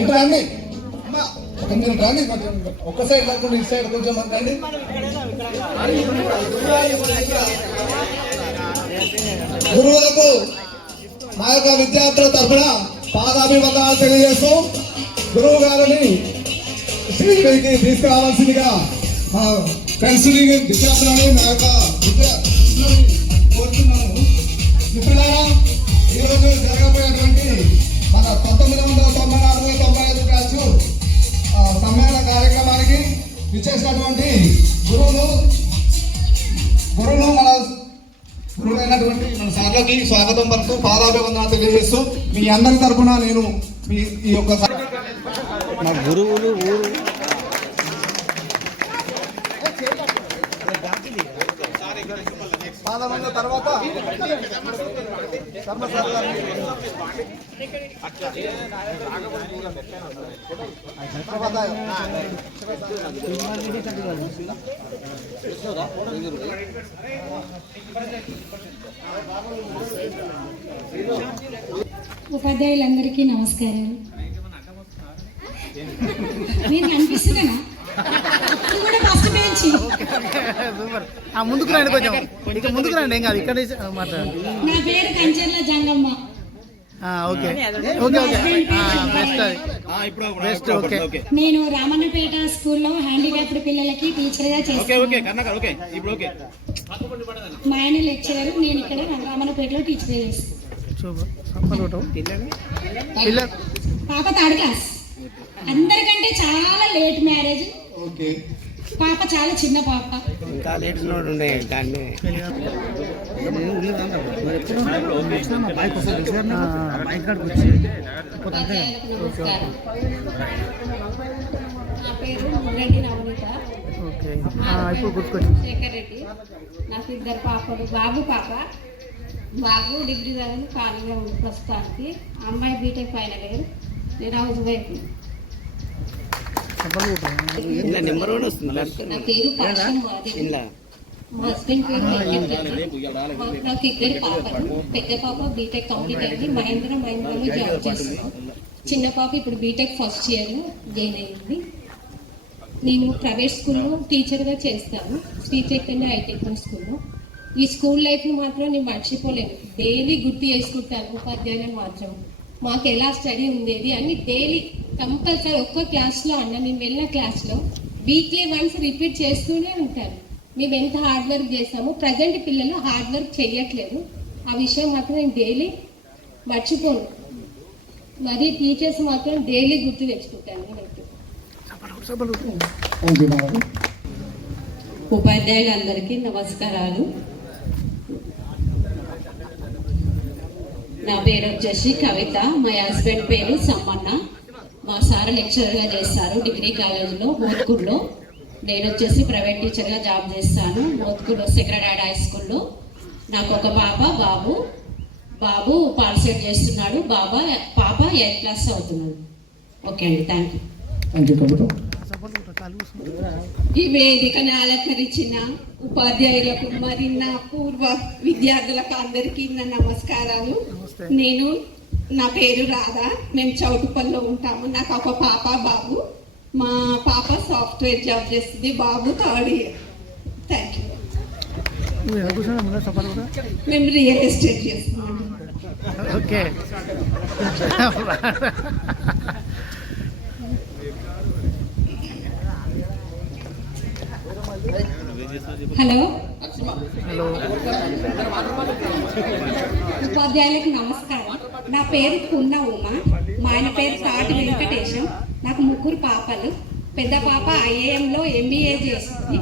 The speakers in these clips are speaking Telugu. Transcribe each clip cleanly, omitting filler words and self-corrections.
ఇటు రండి మీరు రండి, ఒక్క సైడ్ కాకుండా ఇటు సైడ్ కొంచెం రండి. గురువులకు మా యొక్క విద్యార్థుల తరఫున పాదాభివందనాలు తెలియజేస్తూ గురువు గారిని స్టేజ్ పైకి తీసుకురావాల్సిందిగా మా కౌన్సిలింగ్ విద్యార్థులను మా యొక్క విద్యార్థులను కోరుతున్నాము. మిత్రులారా, ఈరోజు జరగబోయేటువంటి మన 1994-95 బ్యాచ్ సమ్మేళన కార్యక్రమానికి విచ్చేసినటువంటి గురువులైనటువంటి మన సార్లకి స్వాగతం పలుతూ పాదాభివందనాలు తెలియజేస్తూ మీ అందరి తరఫున నేను ఈ యొక్క మా గురువులు పాదవంద తర్వాత ఉపాధ్యాయులందరికీ నమస్కారం. నేను కనిపిస్తున్నానా? కూడా ఫస్ట్ బెంచ్. ముందుకు రండి, కొంచెం ఇక ముందుకు రండి, ఏం కాదు, ఇక్కడ మాట్లాడండి. నా పేరు కంచెర్ల జంగమ్మ. నేను రామన్నపేట స్కూల్లో హ్యాండిక్యాప్డ్ పిల్లలకి టీచర్ గా చేస్తాను. మా ఆయన లెక్చరర్, నేను ఇక్కడ రామన్నపేటలో టీచర్ చేస్తాను. పాప థర్డ్ క్లాస్. అందరికంటే చాలా లేట్ మ్యారేజ్. పాప చాలా చిన్న పాప. ఇంకా లేట్ ఉండే దాన్ని నా పేరు రెడ్డి నవనీత. శేఖర్ రెడ్డి. నాకు 2 పాపలు. బాబు డిగ్రీ చదివి ఖాళీగా ఉంది ప్రస్తుతానికి. అమ్మాయి బీటెక్ ఫైనల్ ఇయర్. నేను హౌస్ వైఫ్. నా పేరు పాషం. మా హస్బెండ్ పేరు నాకు 2 పాపలు. పెద్ద పాప బీటెక్ కంప్లీట్ అయింది, మహేంద్రలో జాబ్ చేస్తుంది. చిన్న పాప ఇప్పుడు బీటెక్ ఫస్ట్ ఇయర్ జాయిన్ అయ్యింది. నేను ప్రైవేట్ స్కూల్లో టీచర్గా చేస్తాను, శ్రీ చైతన్య ఐటెక్నో స్కూల్లో. ఈ స్కూల్ లైఫ్ని మాత్రం నేను మర్చిపోలేను. డైలీ గుర్తు చేసుకుంటాను ఉపాధ్యాయులను మాత్రం. మాకు ఎలా స్టడీ ఉండేది అని డైలీ కంపల్సరీ ఒక్క క్లాస్లో అన్న మేము వెళ్ళిన క్లాస్లో వీక్లీ వన్స్ రిపీట్ చేస్తూనే ఉంటారు. మేము ఎంత హార్డ్ వర్క్ చేస్తామో ప్రజెంట్ పిల్లలు హార్డ్ వర్క్ చేయట్లేదు. ఆ విషయం మాత్రం నేను డైలీ మర్చిపోను. మరి టీచర్స్ మాత్రం డైలీ గుర్తు తెచ్చుకుంటాను. ఉపాధ్యాయులందరికీ నమస్కారాలు. నా పేరు వచ్చేసి కవిత. మా హస్బెండ్ పేరు సమ్మన్న. మా సార్ లెక్చరర్గా చేస్తారు డిగ్రీ కాలేజ్లో మోత్కూర్లో. నేను వచ్చేసి ప్రైవేట్ టీచర్గా జాబ్ చేస్తాను మోత్కూర్లో సెక్రటరీ హై స్కూల్లో. నాకు ఒక బాబు పార్టిసిపేట్ చేస్తున్నాడు. పాప 8th క్లాస్ అవుతున్నాడు. ఓకే అండి, థ్యాంక్ యూ. ఈ వేదికను అలంకరించిన ఉపాధ్యాయులకు మరి నా పూర్వ విద్యార్థులకు అందరికీ నా నమస్కారాలు. నా పేరు రాధా. మేము చౌటుపల్లిలో ఉంటాము. నాకు ఒక పాప బాబు. మా పాప సాఫ్ట్వేర్ జాబ్ చేస్తుంది, బాబు 3rd ఇయర్. Thank you. మేము రియల్ ఎస్టేట్ చేస్తున్నాము. హలో, ఉపాధ్యాయులకు నమస్కారం. నా పేరు పున్న ఉమా. మా ఆయన పేరు తాటి వెంకటేశం. నాకు 3 పాపలు. పెద్ద పాప IIMలో MBA చేస్తుంది,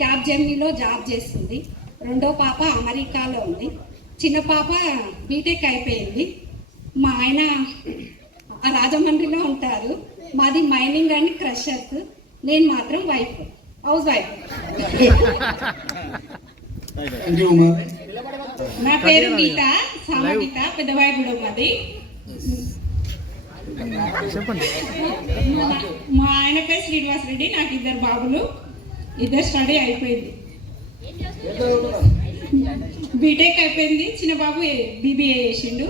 క్యాబ్ జర్నీలో జాబ్ చేస్తుంది. రెండో పాప అమెరికాలో ఉంది. చిన్న పాప బీటెక్ అయిపోయింది. మా ఆయన రాజమండ్రిలో ఉంటారు. మాది మైనింగ్ అండ్ క్రషర్స్. నేను మాత్రం హౌస్ వైఫ్. నా పేరు గీత సామగీత. పెద్దవాయిగూడెం మాది. మా ఆయన పేరు శ్రీనివాస్ రెడ్డి. నాకు 2 బాబులు. 2 స్టడీ అయిపోయింది. బీటెక్ అయిపోయింది. చిన్న బాబు బీబీఏ చేసిండు.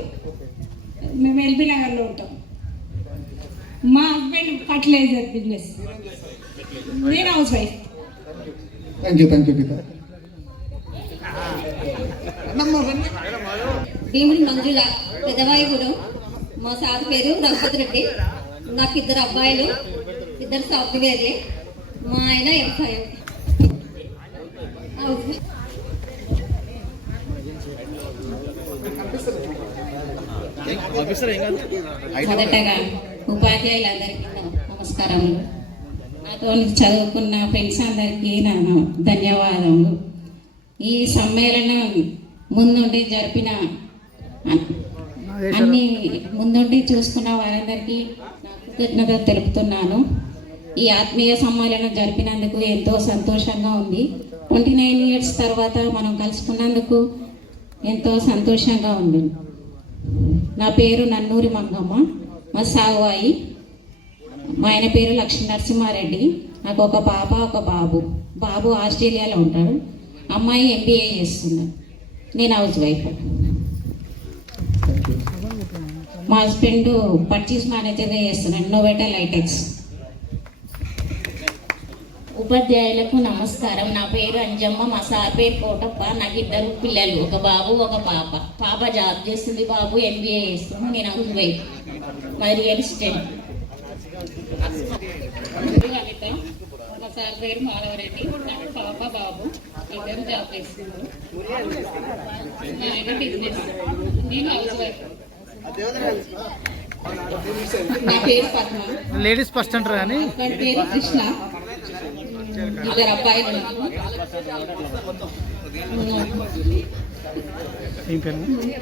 మేము ఎల్బీ నగర్లో ఉంటాం. మా హస్బెండ్ ఫర్టిలైజర్ బిజినెస్. నేను house wife. Thank you Geetha. Bhimudi Manjula పెదవాయిగూడెం. మా సార్ పేరు రఘుపతి రెడ్డి. నాకు 2 అబ్బాయిలు, 2 సాఫ్ట్వేర్లే. మా ఆయన ఎంఫై. మొదటగా ఉపాధ్యాయులందరికీ నమస్కారములు. నాతో చదువుకున్న ఫ్రెండ్స్ అందరికీ నా ధన్యవాదములు. ఈ సమ్మేళనం ముందుండి జరిపిన అన్ని ముందుండి చూసుకున్న వారందరికీ నా కృతజ్ఞత తెలుపుతున్నాను. ఈ ఆత్మీయ సమ్మేళనం జరిపినందుకు ఎంతో సంతోషంగా ఉంది. 29 ఇయర్స్ తర్వాత మనం కలుసుకున్నందుకు ఎంతో సంతోషంగా ఉంది. నా పేరు నన్నూరి మంగమ్మ. మా సాగువాయి. మా ఆయన పేరు లక్ష్మీ నరసింహారెడ్డి. నాకు ఒక పాప, ఒక బాబు. బాబు ఆస్ట్రేలియాలో ఉంటాడు. అమ్మాయి MBA చేస్తున్నారు. నేను హౌస్ వైఫ్. మా హస్బెండ్ పర్చేస్ మేనేజర్గా చేస్తున్నాడు, ఇన్నోవేటర్ లైటెక్స్. ఉపాధ్యాయులకు నమస్కారం. నా పేరు అంజమ్మ. మా సార్ పేరు కోటప్ప. నాకు 2 పిల్లలు, ఒక బాబు, ఒక పాప. పాప జాబ్ చేస్తుంది, బాబు MBA చేస్తుంది. నేను హౌస్ వైఫ్. మరి రియల్ ఎస్టేట్. మా సార్ పేరు మాధవరెడ్డి. నాకు పాప, బాబు 2 జాబ్ చేస్తున్నారు. నేను బిజినెస్. నేను హౌస్ వైఫ్. నా పేరు పద్మ. లేడీస్ ఫస్ట్ అంటారు కానీ హస్బెండ్ పేరు కృష్ణ. 2 అబ్బాయిలు.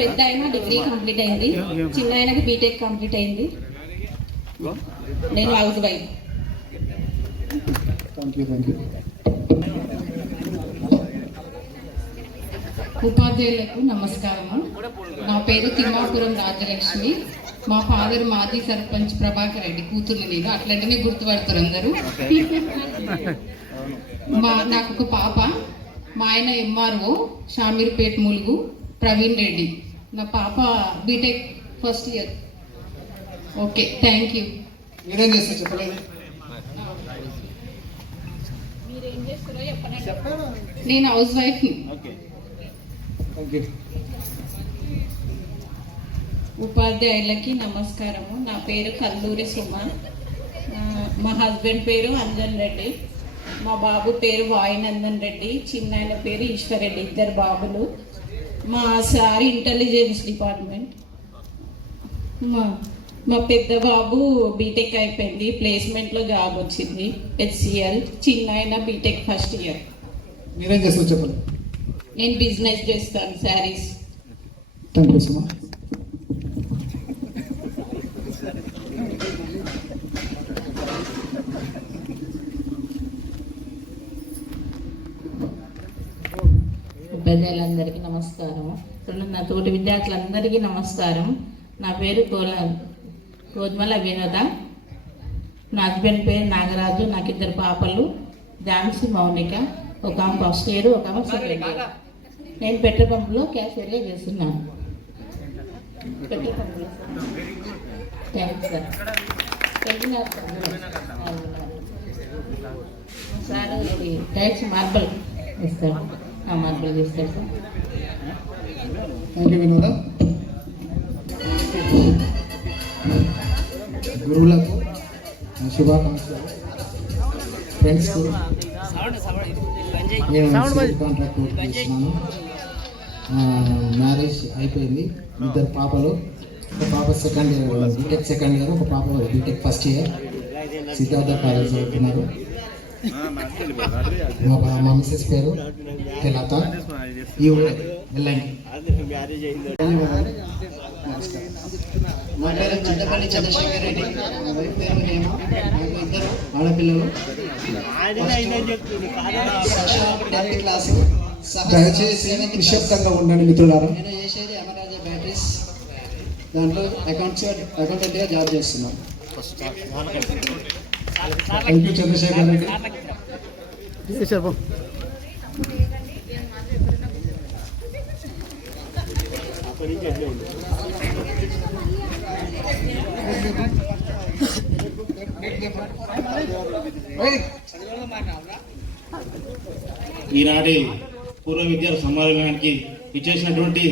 పెద్ద ఆయన డిగ్రీ కంప్లీట్ అయింది, చిన్న ఆయనకి బీటెక్ కంప్లీట్ అయింది. నేను హౌస్ వైఫ్. Thank you. ఉపాధ్యాయులకు నమస్కారము. నా పేరు తిమ్మాపురం రాజలక్ష్మి. మా ఫాదర్ మాజీ సర్పంచ్ ప్రభాకర్ రెడ్డి కూతుర్ని. నేను అట్లాంటినే గుర్తుపడతారు అందరూ. నాకు ఒక పాప. మా ఆయన MRO షామీర్పేట్ ములుగు ప్రవీణ్ రెడ్డి. నా పాప BTech first year. Okay, thank you. మీరేం చేస్తారు చెప్పలేదు? నేను హౌస్ వైఫ్ని. Thank you. ఉపాధ్యాయులకి నమస్కారము. నా పేరు కల్లూరి సుమ. మా హస్బెండ్ పేరు అంజన్ రెడ్డి. మా బాబు పేరు వాయునందన్ రెడ్డి. చిన్న ఆయన పేరు ఈశ్వర్ రెడ్డి. 2 బాబులు. మా సార్ ఇంటెలిజెన్స్ డిపార్ట్మెంట్. మా పెద్ద బాబు బీటెక్ అయిపోయింది, ప్లేస్మెంట్లో జాబ్ వచ్చింది HCL. చిన్న ఆయన బీటెక్ ఫస్ట్ ఇయర్. మీరేం చేస్తారు చెప్పండి? నేను బిజినెస్ చేస్తాను, శారీస్. థ్యాంక్ యూ సుమా. ఉపాధ్యాయులందరికీ నమస్కారం. నా తోటి విద్యార్థులందరికీ నమస్కారం. నా పేరు కోజ్మల వినోద. నా హస్బెండ్ పేరు నాగరాజు. నాకు 2 పాపలు, ఝాన్సీ మౌనిక. ఒక ఆమె ఫస్ట్ ఇయర్, ఒక ఆమె సెకండ్ ఇయర్. నేను పెట్రోల్ పంపులో క్యాషియర్గా చేస్తున్నాను. పెట్రోల్ పంపులో. Thanks sir. సార్ ఇది టైల్స్ మార్బల్ ఇస్తాడు. మార్బల్ చేస్తాడు సార్. Thank you Vinoda. గురువులకు శుభాకాంక్షలు. ఫ్రెండ్స్కు నేను కాంట్రాక్ట్ చేస్తున్నాను. మ్యారేజ్ అయిపోయింది. 2 పాపలు. ఒక పాప second year B Tech second year, ఒక పాప BTech first year Siddhartha college చదువుతున్నారు. మా మిస్సెస్ పేరు తెలత. ఈ ఊరే వెళ్ళండి. మా పేరు చింతపల్లి చంద్రశేఖర్ రెడ్డి. నా వైఫ్ పేరు హేమ. నాకు 2 ఆడపిల్లలు. 10th class. దయచేసి నిశ్శబ్దంగా ఉండండి మిత్రులారా. నేను చేసేది అమరాజ బ్యాటరీస్. దాంట్లో అకౌంటెంట్గా జాబ్ చేస్తున్నాను. Thank you Chandrasekhar Reddy. ఈనాటి పూర్వ విద్యార్థి సమావేశానికి ఇచ్చేసినటువంటి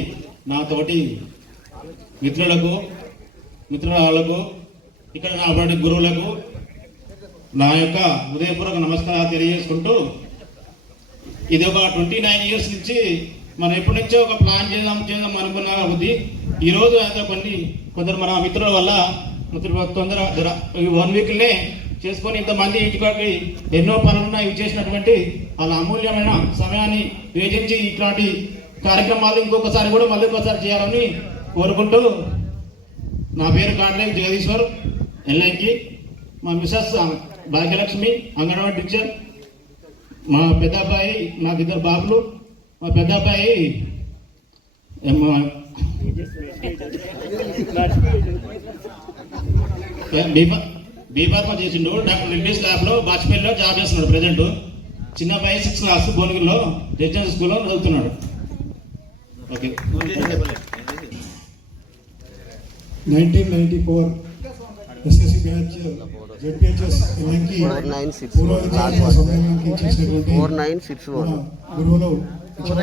నా తోటి మిత్రులకు ఇక్కడ నా గురువులకు నా యొక్క హృదయపూర్వక నమస్కారాలు తెలియజేసుకుంటూ, ఇది ఒక 29 ఇయర్స్ నుంచి మనం ఎప్పటి నుంచో ఒక ప్లాన్ చేద్దాం అనుకున్నా కొద్ది ఈరోజు అయితే కొందరు మన మిత్రుల వల్ల తొందర 1 వీక్లే చేసుకొని ఇంతమంది ఇంటికి ఎన్నో పనులున్నా ఇవి చేసినటువంటి వాళ్ళ అమూల్యమైన సమయాన్ని వేచించి ఇట్లాంటి కార్యక్రమాలు ఇంకొకసారి కూడా మళ్ళీ ఒకసారి చేయాలని కోరుకుంటూ, నా పేరు కాట్లే జగదీశ్వర్ ఎల్ఐకి, మా మిసెస్ భాగ్యలక్ష్మి అంగన్వాడీ టీచర్, మా పెద్ద అబ్బాయి, నాకు 2 బాబులు, మా పెద్ద అబ్బాయి బీఫార్మా చేసిండు, డాక్టర్ రెడ్డిస్ ల్యాబ్లో బాచ్పల్లిలో జాబ్ చేస్తున్నాడు ప్రజెంట్. చిన్న అబ్బాయి 6th క్లాస్ భువనగిరిలో రెసిడెన్షియల్ స్కూల్లో చదువుతున్నాడు. ఓకే. 1994 ఎస్ఎస్సి బ్యాచ్ జెడ్పిహెచ్ఎస్ ఎల్ఎంకి పూర్వ విద్యార్థి సమ్మేళనానికి చేసినటువంటి గురువులు శర్మ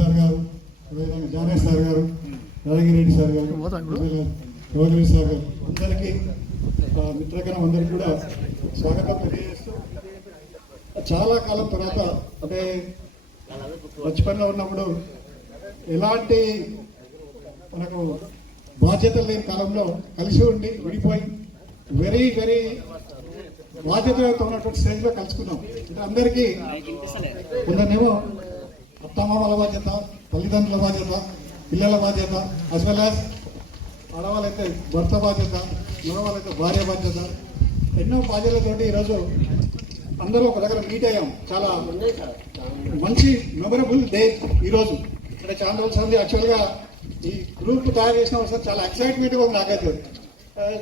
సార్ గారు, అదేవిధంగా జానేష్ సార్ గారు, రాజగిరెడ్డి సార్ గారు, యోగేష్ సార్ గారు, అందరికీ మిత్రగణం అందరికీ కూడా స్వాగతం తెలియజేస్తూ, చాలా కాలం తర్వాత అంటే బచ్పన్లో ఉన్నప్పుడు ఎలాంటి మనకు బాధ్యతలు లేని కాలంలో కలిసి ఉండి విడిపోయి వెరీ వెరీ బాధ్యతతో ఉన్నటువంటి స్టేజ్లో కలుసుకున్నాం. అంటే అందరికీ కొందరినేమో అత్తమామల బాధ్యత, తల్లిదండ్రుల బాధ్యత, పిల్లల బాధ్యత, అస్ వెల్ యాజ్ ఆడవాళ్ళైతే భర్త బాధ్యత, మగవాళ్ళైతే భార్య బాధ్యత, ఎన్నో బాధ్యతలతోటి ఈరోజు అందరూ ఒక దగ్గర మీట్ అయ్యాం. చాలా మంచి మెమరబుల్ డే ఈరోజు. అంటే చాలా రోజులు యాక్చువల్గా ఈ గ్రూప్ తయారు చేసిన అవసరం చాలా ఎక్సైట్మెంట్గా ఉంది నాకైతే.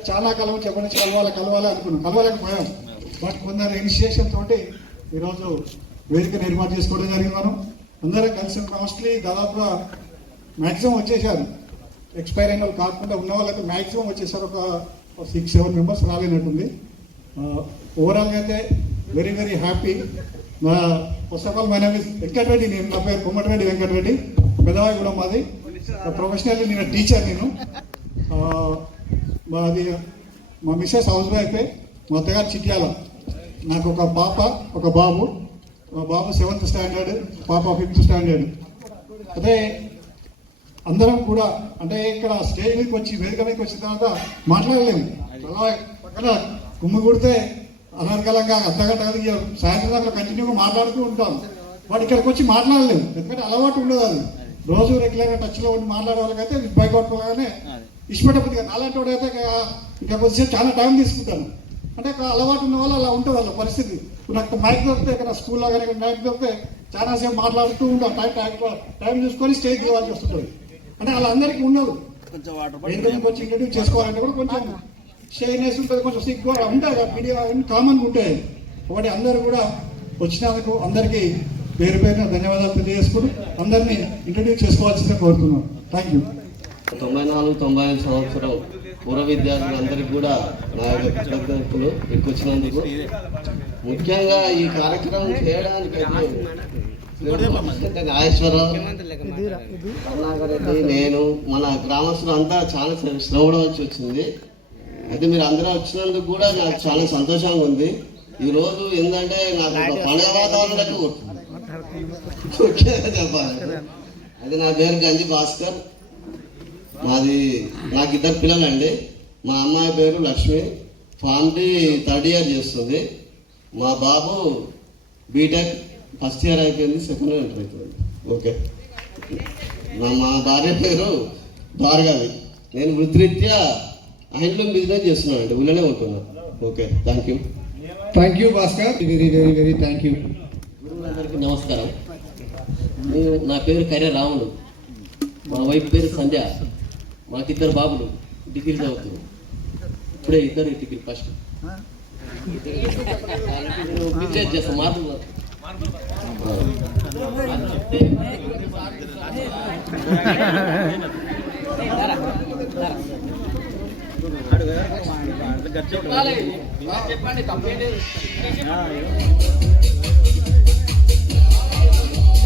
చాలా కాలం చెప్పండి కలవాలి అనుకున్నాం, కలవలేకపోయాం. బట్ కొందరు ఇనిషియేషన్ తోటి ఈరోజు వేదిక నిర్మాణం చేసుకోవడం జరిగింది. మనం అందరం కలిసి మోస్ట్లీ దాదాపుగా మ్యాక్సిమం వచ్చేసారు. ఎక్స్పైర్ అయిన వాళ్ళు కాకుండా ఉన్న వాళ్ళైతే మ్యాక్సిమం వచ్చేసారు. ఒక 6-7 మెంబర్స్ రాలేనట్టుంది. ఓవరాల్గా అయితే very very happy. First of all my name is Venkata Reddy. నేను నా పేరు కొమ్మటిరెడ్డి వెంకటరెడ్డి. పెద్దవాయి కూడా మాది. ప్రొఫెషనల్లీ నేను టీచర్. నేను మాది మా మిస్సెస్ హౌస్ వైఫే. మా అత్తగారు చిట్యాల. నాకు ఒక పాప, ఒక బాబు. మా బాబు 7th స్టాండర్డ్, పాప 5th స్టాండర్డ్. అదే అందరం కూడా అంటే ఇక్కడ స్టేజ్ మీదకి వచ్చి వేదిక మీదకి వచ్చిన తర్వాత మాట్లాడలేము. అలా పక్కన కుమ్మి కొడితే అనర్గలంగా అర్ధగంట సాయంత్రం దాకా కంటిన్యూగా మాట్లాడుతూ ఉంటాం. వాడు ఇక్కడికి వచ్చి మాట్లాడలేము, ఎందుకంటే అలవాటు ఉండదు. అది రోజు రెగ్యులర్గా టచ్లో ఉండి మాట్లాడే వాళ్ళకైతే బయటపడగానే ఇష్టపడకపోతే అలాంటి వాడు అయితే ఇంకా కొద్దిసేపు చాలా టైం తీసుకుంటాను. అంటే అలవాటు ఉన్న వాళ్ళు అలా ఉంటుంది వాళ్ళ పరిస్థితి. నాకు మైక్ దొరికితే ఇక్కడ స్కూల్లో కానీ మైక్ దొరికితే చాలాసేపు మాట్లాడుతూ ఉంటాం. టైం చూసుకొని స్టేజ్ ఇవ్వాల్సి వస్తుంటుంది. అంటే వాళ్ళందరికీ ఉండదు. ఎందుకు వచ్చి ఇంట్రడ్యూస్ చేసుకోవాలంటే కూడా కొంచెం షైనెస్ ఉంటుంది, కొంచెం సిగ్గు కూడా ఉంటాయి. మీడియా కామన్గా ఉంటాయి. కాబట్టి అందరూ కూడా వచ్చినందుకు అందరికీ పేరు పేరున ధన్యవాదాలు తెలియజేసుకుంటూ అందరినీ ఇంట్రడ్యూస్ చేసుకోవాల్సిందే కోరుతున్నాం. Thank you. 94-95 సంవత్సరం పూర్వ విద్యార్థులందరికీ కూడా నా యొక్క కృతజ్ఞతలు ఎక్కువచ్చినందుకు. ముఖ్యంగా ఈ కార్యక్రమం చేయడానికి నాగేశ్వరరావు, కరుణాకరెడ్డి, నేను మన గ్రామస్తులు అంతా చాలా శ్రమపడవలసి వచ్చింది. అయితే మీరు అందరూ వచ్చినందుకు కూడా నాకు చాలా సంతోషంగా ఉంది. ఈరోజు ఏంటంటే నాకు ఒక పండుగ వాతావరణంలోకి ముఖ్యంగా చెప్పాలి. అది నా పేరు గంజి భాస్కర్. నాకు 2 పిల్లలండి. మా అమ్మాయి పేరు లక్ష్మి, ఫ్యామిలీ 3rd ఇయర్ చేస్తుంది. మా బాబు బీటెక్ ఫస్ట్ ఇయర్ అయిపోయింది, 2nd ఇయర్ ఎంటర్ అవుతుంది. ఓకే. మా భార్య పేరు భార్గవి. నేను వృత్తిరీత్యా హ్యాండ్లూమ్ బిజినెస్ చేస్తున్నానండి, ఊళ్ళోనే ఉంటున్నాను. Okay, thank you. Thank you Bhaskar. Very very very thank you. గురువులందరికీ నమస్కారం. నా పేరు కర్రె రాముడు. మా వైఫ్ పేరు సంధ్య. మాకు 2 బాబులు డిగ్రీ చదువుతున్నారు. ఇప్పుడే 2 డిగ్రీ ఫస్ట్. బిజినెస్ చేస్తాం, మార్పు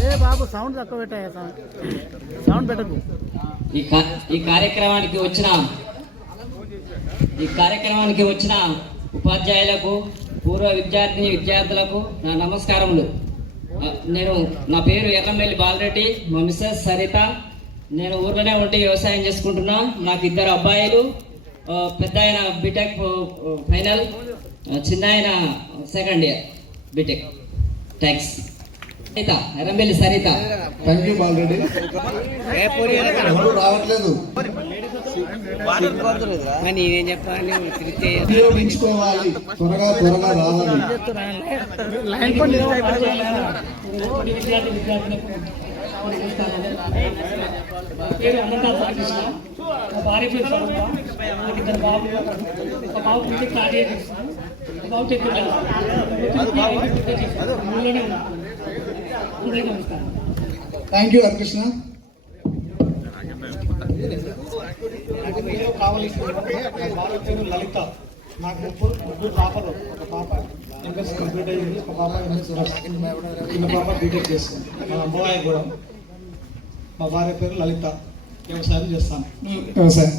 ఏ బాబు సౌండ్ తక్కువ పెట్టాయి, సౌండ్ పెట్టకు. ఈ కార్యక్రమానికి వచ్చిన ఉపాధ్యాయులకు, పూర్వ విద్యార్థులకు నా నమస్కారములు. నా పేరు ఎర్రమెల్లి బాలరెడ్డి, మా మిస్సెస్ సరిత. నేను ఊర్లోనే ఉండి వ్యవసాయం చేసుకుంటున్నా. నాకు 2 అబ్బాయిలు, పెద్ద ఆయన బీటెక్ ఫైనల్, చిన్న ఆయన second year BTech. Thanks. Saritha, Erramelli Saritha. Thank you Balareddy. ఎవరు రావట్లేదు. నేనేం చెప్పాలి, ఉపయోగించుకోవాలి, త్వరగా రావాలి. లైన్ పని పేరు అనంతాల బాలకృష్ణ. మా భార్య పేరు స్వరూప. నాకు 2 బాబులు. ఒక బాబు పుట్టి క్లాడీ చేస్తాను, ఒక బాబు టెక్నికల్ ఊళ్ళోనే ఉన్నాను. నమస్కారం. Thank you Harikrishna. కావాలి. భార్య పేరు లలిత. నాకు ముగ్గురు పాపలు. ఒక పాప ఎంఎస్ కంప్లీట్ అయ్యింది, ఒక పాప ఎంఎస్ చిన్న పాప బీటెక్ చేస్తుంది. మా అమ్మాయి కూడా. మా భార్య పేరు లలిత. వ్యవసాయం చేస్తాను. వ్యవసాయం.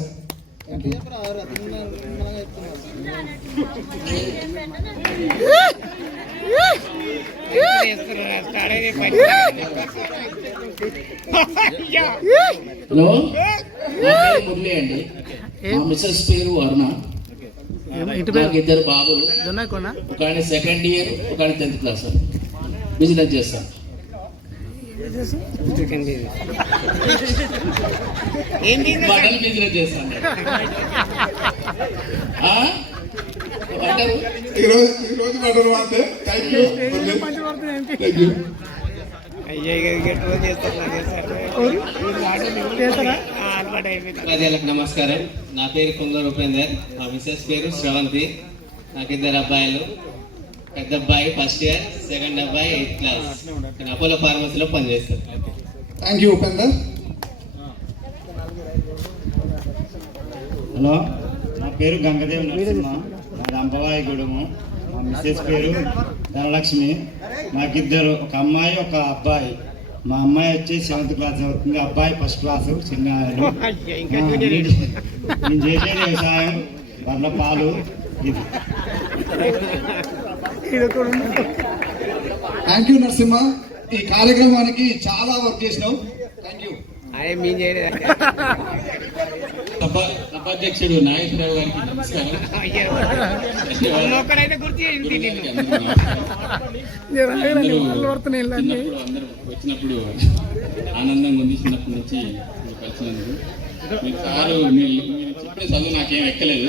హలో, నా పేరు మురళి అండి. మా మిస్సెస్ పేరు అరుణ. నాకు 2 బాబులు. ఒక ఆయన సెకండ్ ఇయర్, ఒక ఆయన 10th క్లాస్. బిజినెస్ చేస్తాను. మటన్ బిజినెస్ చేస్తాను. ఈరోజు మటన్ వాడితే థ్యాంక్ యూ. ప్రజలకు నమస్కారం. నా పేరు కొంగ రూపేందర్. మా మిస్సెస్ పేరు శ్రవంతి. నాకు 2 అబ్బాయిలు. పెద్ద అబ్బాయి ఫస్ట్ ఇయర్, సెకండ్ అబ్బాయి 8th క్లాస్. నేను అపోలో ఫార్మసీలో పనిచేస్తాను. Thank you Upender. హలో, నా పేరు గంగదేవ్ నరసింహ. నాది అంబవాయిగూడెము. మా మిస్సెస్ పేరు ధనలక్ష్మి. నాకు 2, ఒక అమ్మాయి, ఒక అబ్బాయి. మా అమ్మాయి వచ్చి 7th క్లాస్ అవుతుంది, అబ్బాయి 1st క్లాసు. చిన్న నేను చేసేది వ్యవసాయం, బర్ల పాలు. ఇది. Thank you Narasimha. ఈ కార్యక్రమానికి చాలా వర్క్ చేసినావు. Thank you. సభాధ్యక్షుడు నాగేశ్వరరావు గారికి నమస్కారం. అందరూ వచ్చినప్పుడు ఆనందంగా ఉంది. చిన్నప్పటి నుంచి కలిసినందుకు మీరు సారు, మీరు చెప్పిన చదువు నాకేం ఎక్కలేదు.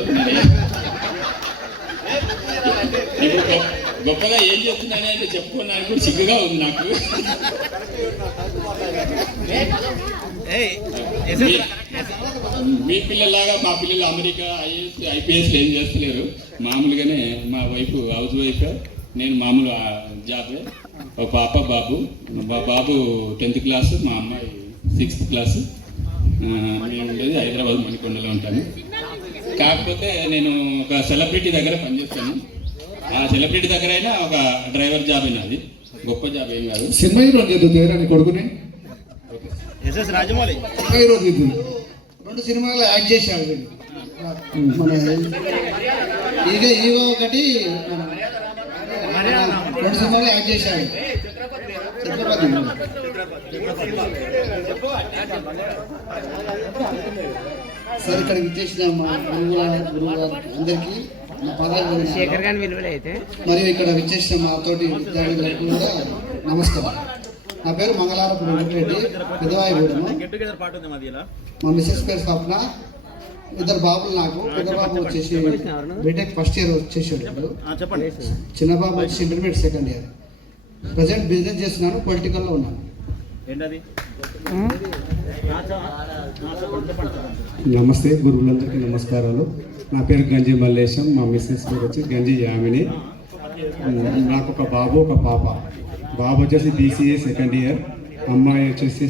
ఇప్పుడు గొప్పగా ఏం చేస్తున్నానే అంటే చెప్పుకోవడానికి కూడా సిగ్గుగా ఉంది నాకు. మీ పిల్లల్లాగా మా పిల్లలు అమెరికా IPS ఏం చేస్తలేరు. మామూలుగానే మా వైపు హౌస్ వైఫ్, నేను మామూలు జాబే. ఒక పాప బాబు. మా బాబు 10th క్లాసు, మా అమ్మాయి 6th క్లాసు. నేను ఉండేది హైదరాబాద్ మణికొండలో ఉంటాను. కాకపోతే నేను ఒక సెలబ్రిటీ దగ్గర పనిచేస్తాను. ఆ సెలబ్రిటీ దగ్గర అయినా ఒక డ్రైవర్ జాబ్ అయినది, గొప్ప జాబ్ ఏం కాదు. సినిమా హీరో చేద్దు తేరాని కొడుకుని. రాజమౌళి హీరో చేద్దు. 2 సినిమాలు యాక్ట్ చేశాడు. మన ఈగో ఒకటి, 2 సినిమాలు యాక్ట్ చేశాడు. ఛత్రపతి. సార్, ఇక్కడికి ఇచ్చేసిన మా గురువు అందరికీ నా పదాలు మరియు ఇక్కడ విచ్చేసిన మా తోటి విద్యార్థులకు కూడా నమస్కారం. నా పేరు మంగళారపు వెంకటరెడ్డి, పెద్దవాయిగూడెము. మా మిస్సెస్ పేరు స్వప్న. 2 బాబులు నాకు. పెద్ద బాబు వచ్చేసి బీటెక్ ఫస్ట్ ఇయర్ వచ్చేసాడు. చిన్న బాబు వచ్చి intermediate second year. Present business చేస్తున్నాను, పొలిటికల్లో ఉన్నాను. నమస్తే, గురువులందరికీ నమస్కారాలు. నా పేరు గంజి మల్లేశం. మా మిస్సెస్ పేరు వచ్చి గంజి యామిని. నాకు ఒక బాబు, ఒక పాప. బాబు వచ్చేసి BCA సెకండ్ ఇయర్, అమ్మాయి వచ్చేసి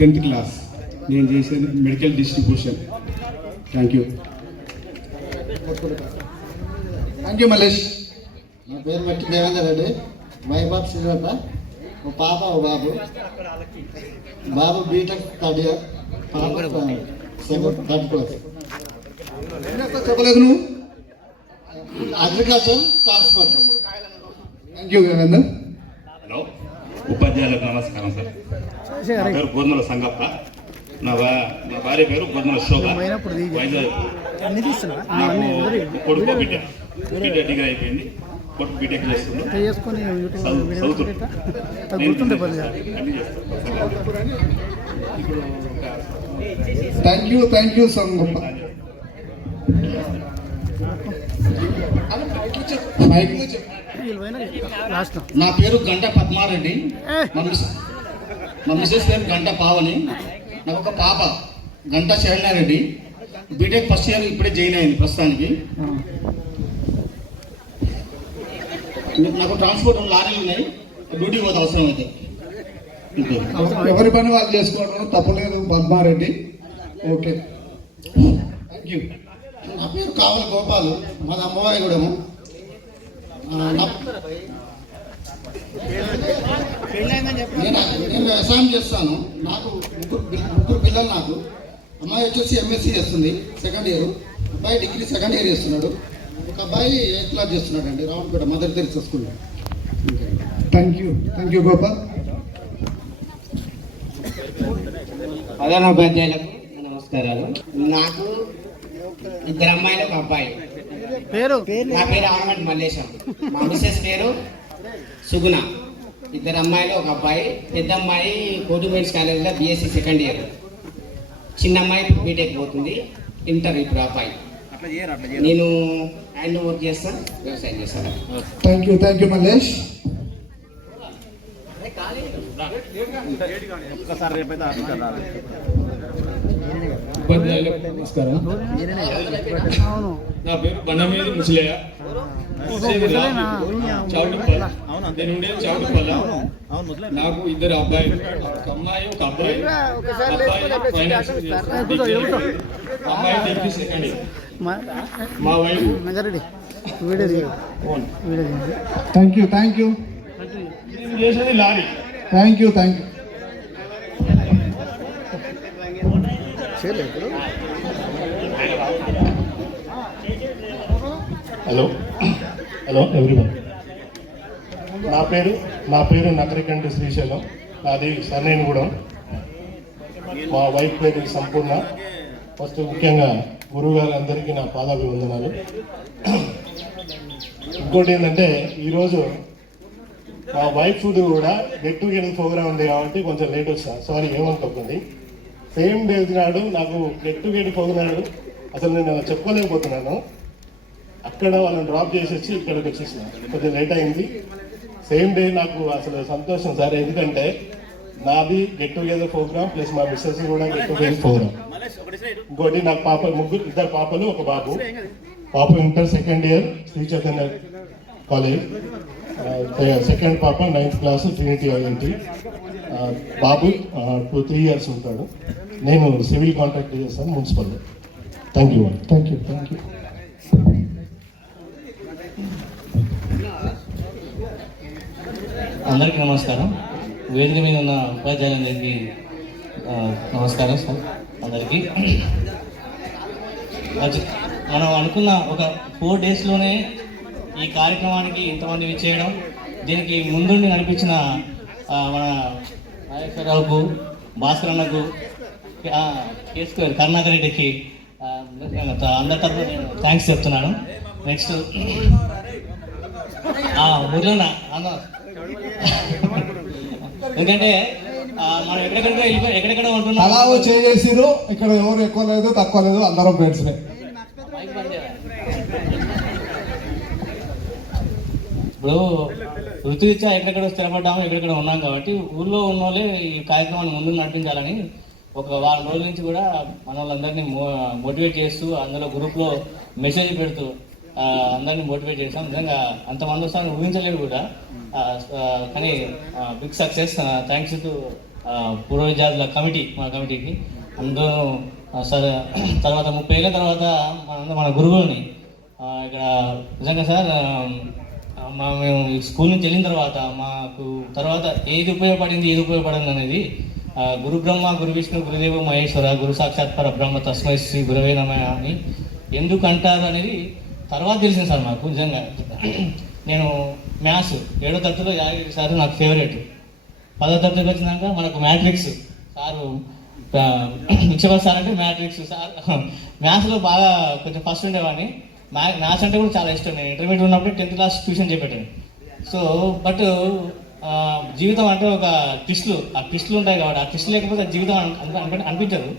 10th క్లాస్. నేను చేసేది medical distribution. Thank you. Thank you Mallesh. నా పేరు మట్టి దేవేందర్ రెడ్డి, వైబాబ్ శ్రీరట. ఓ పాప ఓ బాబు. బాబు బీటెక్ థర్డ్ ఇయర్, పాప థర్డ్ క్లాస్. చెప్పలేదు నువ్వు. Agriculture transport. Thank you Devender. Hello, ఉపాధ్యాయులకు నమస్కారం సార్. నా పేరు గోర్మల సంగప్ప. నా భార్య పేరు గోర్మల శోభ. వైజాగ్. నాకు కొడుకు బిడ్డ డిగ్రీ అయిపోయింది, కొడుకు బీటెక్ చేస్తున్నాడు. Thank you Sangappa. నా పేరు గంట పద్మారెడ్డి, మా మిసెస్ పేరు గంట పావని. నాకు ఒక పాప గంట శరణారెడ్డి, బీటెక్ ఫస్ట్ ఇయర్ ఇప్పుడే జాయిన్ అయింది ప్రస్తుతానికి. నాకు ట్రాన్స్పోర్ట్ లారీలు ఉన్నాయి, డ్యూటీ పోతే అవసరం అయితే. ఎవరి పని వాళ్ళు చేసుకోవడం తప్పలేదు పద్మారెడ్డి. Okay, thank you. నా పేరు కావలి గోపాలు, మాది అమ్మవారిగూడెము. నేను వ్యవసాయం చేస్తాను. నాకు ముగ్గురు పిల్లలు. నాకు అమ్మాయి వచ్చేసి MSc చేస్తుంది సెకండ్ ఇయర్, అబ్బాయి డిగ్రీ సెకండ్ ఇయర్ చేస్తున్నాడు, ఒక అబ్బాయి 8th క్లాస్ చేస్తున్నాడు అండి, రావణపేట మదర్ తెరిసా స్కూల్లో. Thank you Gopal. ప్రధాన ఉపాధ్యాయులకు నమస్కారాలు. నాకు 2 అమ్మాయిలు, ఒక అబ్బాయి. నా పేరు ఆనమటి మల్లేశం. మా మిసెస్ పేరు సుగుణ. 2 అమ్మాయిలు, ఒక అబ్బాయి. పెద్ద అమ్మాయి కోటి ఉమెన్స్ కాలేజీలో BSc సెకండ్ ఇయర్, చిన్న అమ్మాయి బీటెక్ పోతుంది, ఇంటర్ ఇప్పుడు అబ్బాయి. నేను హ్యాండ్ వర్క్ చేస్తాను, వ్యవసాయం చేస్తాను. Thank you Mallesh. ఉపాధ్యాయులకు నమస్కారం. నా పేరు బండమేది ముసలయ్య, చౌటుపల్ల. నేను ఉండేది చౌటుపల్ల. నాకు 2 అబ్బాయిలు, ఒక అమ్మాయి ఒక అబ్బాయి. అబ్బాయి ఫైనాన్స్ చేస్తాడు, అమ్మాయి డిగ్రీ సెకండ్ ఇయర్. మా వైఫ్ థ్యాంక్ యూ. చేసేది lorry. Thank you. Hello everyone. నా పేరు నకరికంటి శ్రీశైలం, నాది సర్నేనిగూడెం. మా వైఫ్ పేరు సంపూర్ణ. ఫస్ట్ ముఖ్యంగా గురువు గారు అందరికీ నా పాదాభివందనాలు. ఇంకోటి ఏంటంటే ఈరోజు మా వైఫ్ కూడా గెట్ టుగెదర్ ప్రోగ్రామ్ ఉంది కాబట్టి కొంచెం లేట్ వచ్చా, సారీ ఏమనుకోకండి. సేమ్ డే నాడు నాకు గెట్ టుగెదర్ ప్రోగ్రామ్ అసలు నేను చెప్పుకోలేకపోతున్నాను. అక్కడ వాళ్ళని డ్రాప్ చేసేసి ఇక్కడికి వచ్చేసిన, కొంచెం లేట్ అయింది. సేమ్ డే నాకు అసలు సంతోషం సార్, ఎందుకంటే నాది గెట్ టుగెదర్ ప్రోగ్రామ్ ప్లస్ మా మిస్సెస్ కూడా గెట్ టుగెదర్ ప్రోగ్రామ్. ఇంకోటి నాకు 2 పాపలు, ఒక బాబు. పాప inter second year Sri Chaitanya college, second పాప 9th క్లాస్ ట్రినిటీ IIT. బాబు 2-3 years ఉంటాడు. నేను సివిల్ కాంట్రాక్ట్ చేస్తాను మున్సిపల్లో. Thank you. అందరికీ నమస్కారం. వేదిక మీద ఉన్న ఉపాధ్యాయులందరికీ నమస్కారం సార్. అందరికీ మనం అనుకున్న ఒక 4 daysలోనే ఈ కార్యక్రమానికి ఇంతమంది విచ్చేయడం, దీనికి ముందుండి నడిపించిన మన నాగేశ్వరరావుకు, భాస్కర్ అన్నకు, కరుణాకర్ రెడ్డికి అందరి తరఫున నేను థ్యాంక్స్ చెప్తున్నాను. నెక్స్ట్ మురళన్న అన్న, ఎందుకంటే మనం ఎక్కడెక్కడ ఉంటున్నాం. అలా చేసేసిరు. ఇక్కడ ఎవరు ఎక్కువ లేదు తక్కువ లేదు, అందరం ఫ్రెండ్స్. ఇప్పుడు ఋతురీత్యా ఎక్కడెక్కడ స్థిరపడ్డాము, ఎక్కడెక్కడ ఉన్నాం కాబట్టి ఊళ్ళో ఉన్న వాళ్ళే ఈ కార్యక్రమాన్ని ముందుకు నడిపించాలని ఒక వారం రోజుల నుంచి కూడా మన వాళ్ళందరినీ మోటివేట్ చేస్తూ అందులో గ్రూప్లో మెసేజ్ పెడుతూ అందరినీ మోటివేట్ చేసాం. నిజంగా అంతమంది వస్తామని ఊహించలేదు కూడా. కానీ బిగ్ సక్సెస్. థ్యాంక్స్ టు పూర్వ విద్యార్థుల కమిటీ, మా కమిటీకి. అందులో తర్వాత 30 ఏళ్ళ తర్వాత మన గురువుని ఇక్కడ నిజంగా సార్ మేము స్కూల్ నుంచి వెళ్ళిన తర్వాత మాకు తర్వాత ఏది ఉపయోగపడింది అనేది గురు బ్రహ్మ, గురు విష్ణు, గురుదేవ మహేశ్వర, గురు సాక్షాత్ పరబ్రహ్మ తస్మై శ్రీ గురవే నమః అని ఎందుకు అంటారు అనేది తర్వాత తెలిసింది సార్ మాకు. నిజంగా నేను మ్యాథ్స్ 7వ తరగతిలో యాదగిరి సార్ నాకు ఫేవరెట్. 10వ తరగతికి వచ్చినాక మనకు మ్యాట్రిక్స్ సారు నిక్షేపర్ సార్ అంటే మ్యాట్రిక్స్ సార్. మ్యాథ్స్లో బాగా కొంచెం ఫస్ట్ ఉండేవాడిని. మ్యాథ్స్ అంటే కూడా చాలా ఇష్టం. నేను ఇంటర్మీడియట్ ఉన్నప్పుడు 10th క్లాస్ ట్యూషన్ చెప్పాను. సో బట్ జీవితం అంటే ఒక ట్విస్టులు, ఆ ట్విస్టులు ఉంటాయి కాబట్టి ఆ ట్విస్ట్ లేకపోతే జీవితం అనిపించదు.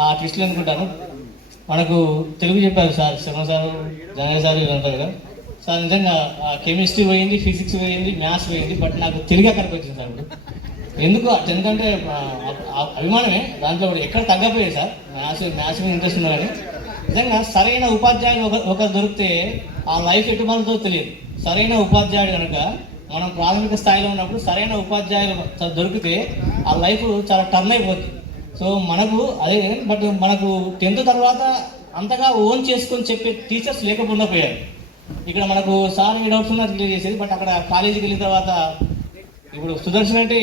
ఆ ట్విస్టులు అనుకుంటాను. మనకు తెలుగు చెప్పారు sir, Sharma sir, general sir వీళ్ళు అంటారు కదా సార్. నిజంగా కెమిస్ట్రీ పోయింది, ఫిజిక్స్ పోయింది, మ్యాథ్స్ పోయింది, బట్ నాకు తెలుగు అక్కడికి వచ్చింది సార్. ఇప్పుడు ఎందుకు ఎందుకంటే అభిమానమే, దాంట్లో ఎక్కడ తగ్గపోయాయి సార్. మ్యాథ్స్ మీద ఇంట్రెస్ట్ ఉన్నా కానీ నిజంగా సరైన ఉపాధ్యాయులు ఒకరు దొరికితే ఆ లైఫ్ ఎటు మనతో తెలియదు. సరైన ఉపాధ్యాయుడు కనుక మనం ప్రాథమిక స్థాయిలో ఉన్నప్పుడు సరైన ఉపాధ్యాయులు దొరికితే ఆ లైఫ్ చాలా టర్న్ అయిపోతుంది. సో మనకు అదే, బట్ మనకు 10th తర్వాత అంతగా ఓన్ చేసుకొని చెప్పే టీచర్స్ లేకుండా పోయారు. ఇక్కడ మనకు సార్ ఏ డౌట్స్ ఉన్నా క్లియర్ చేసేది, బట్ అక్కడ కాలేజీకి వెళ్ళిన తర్వాత ఇప్పుడు సుదర్శన్ అంటే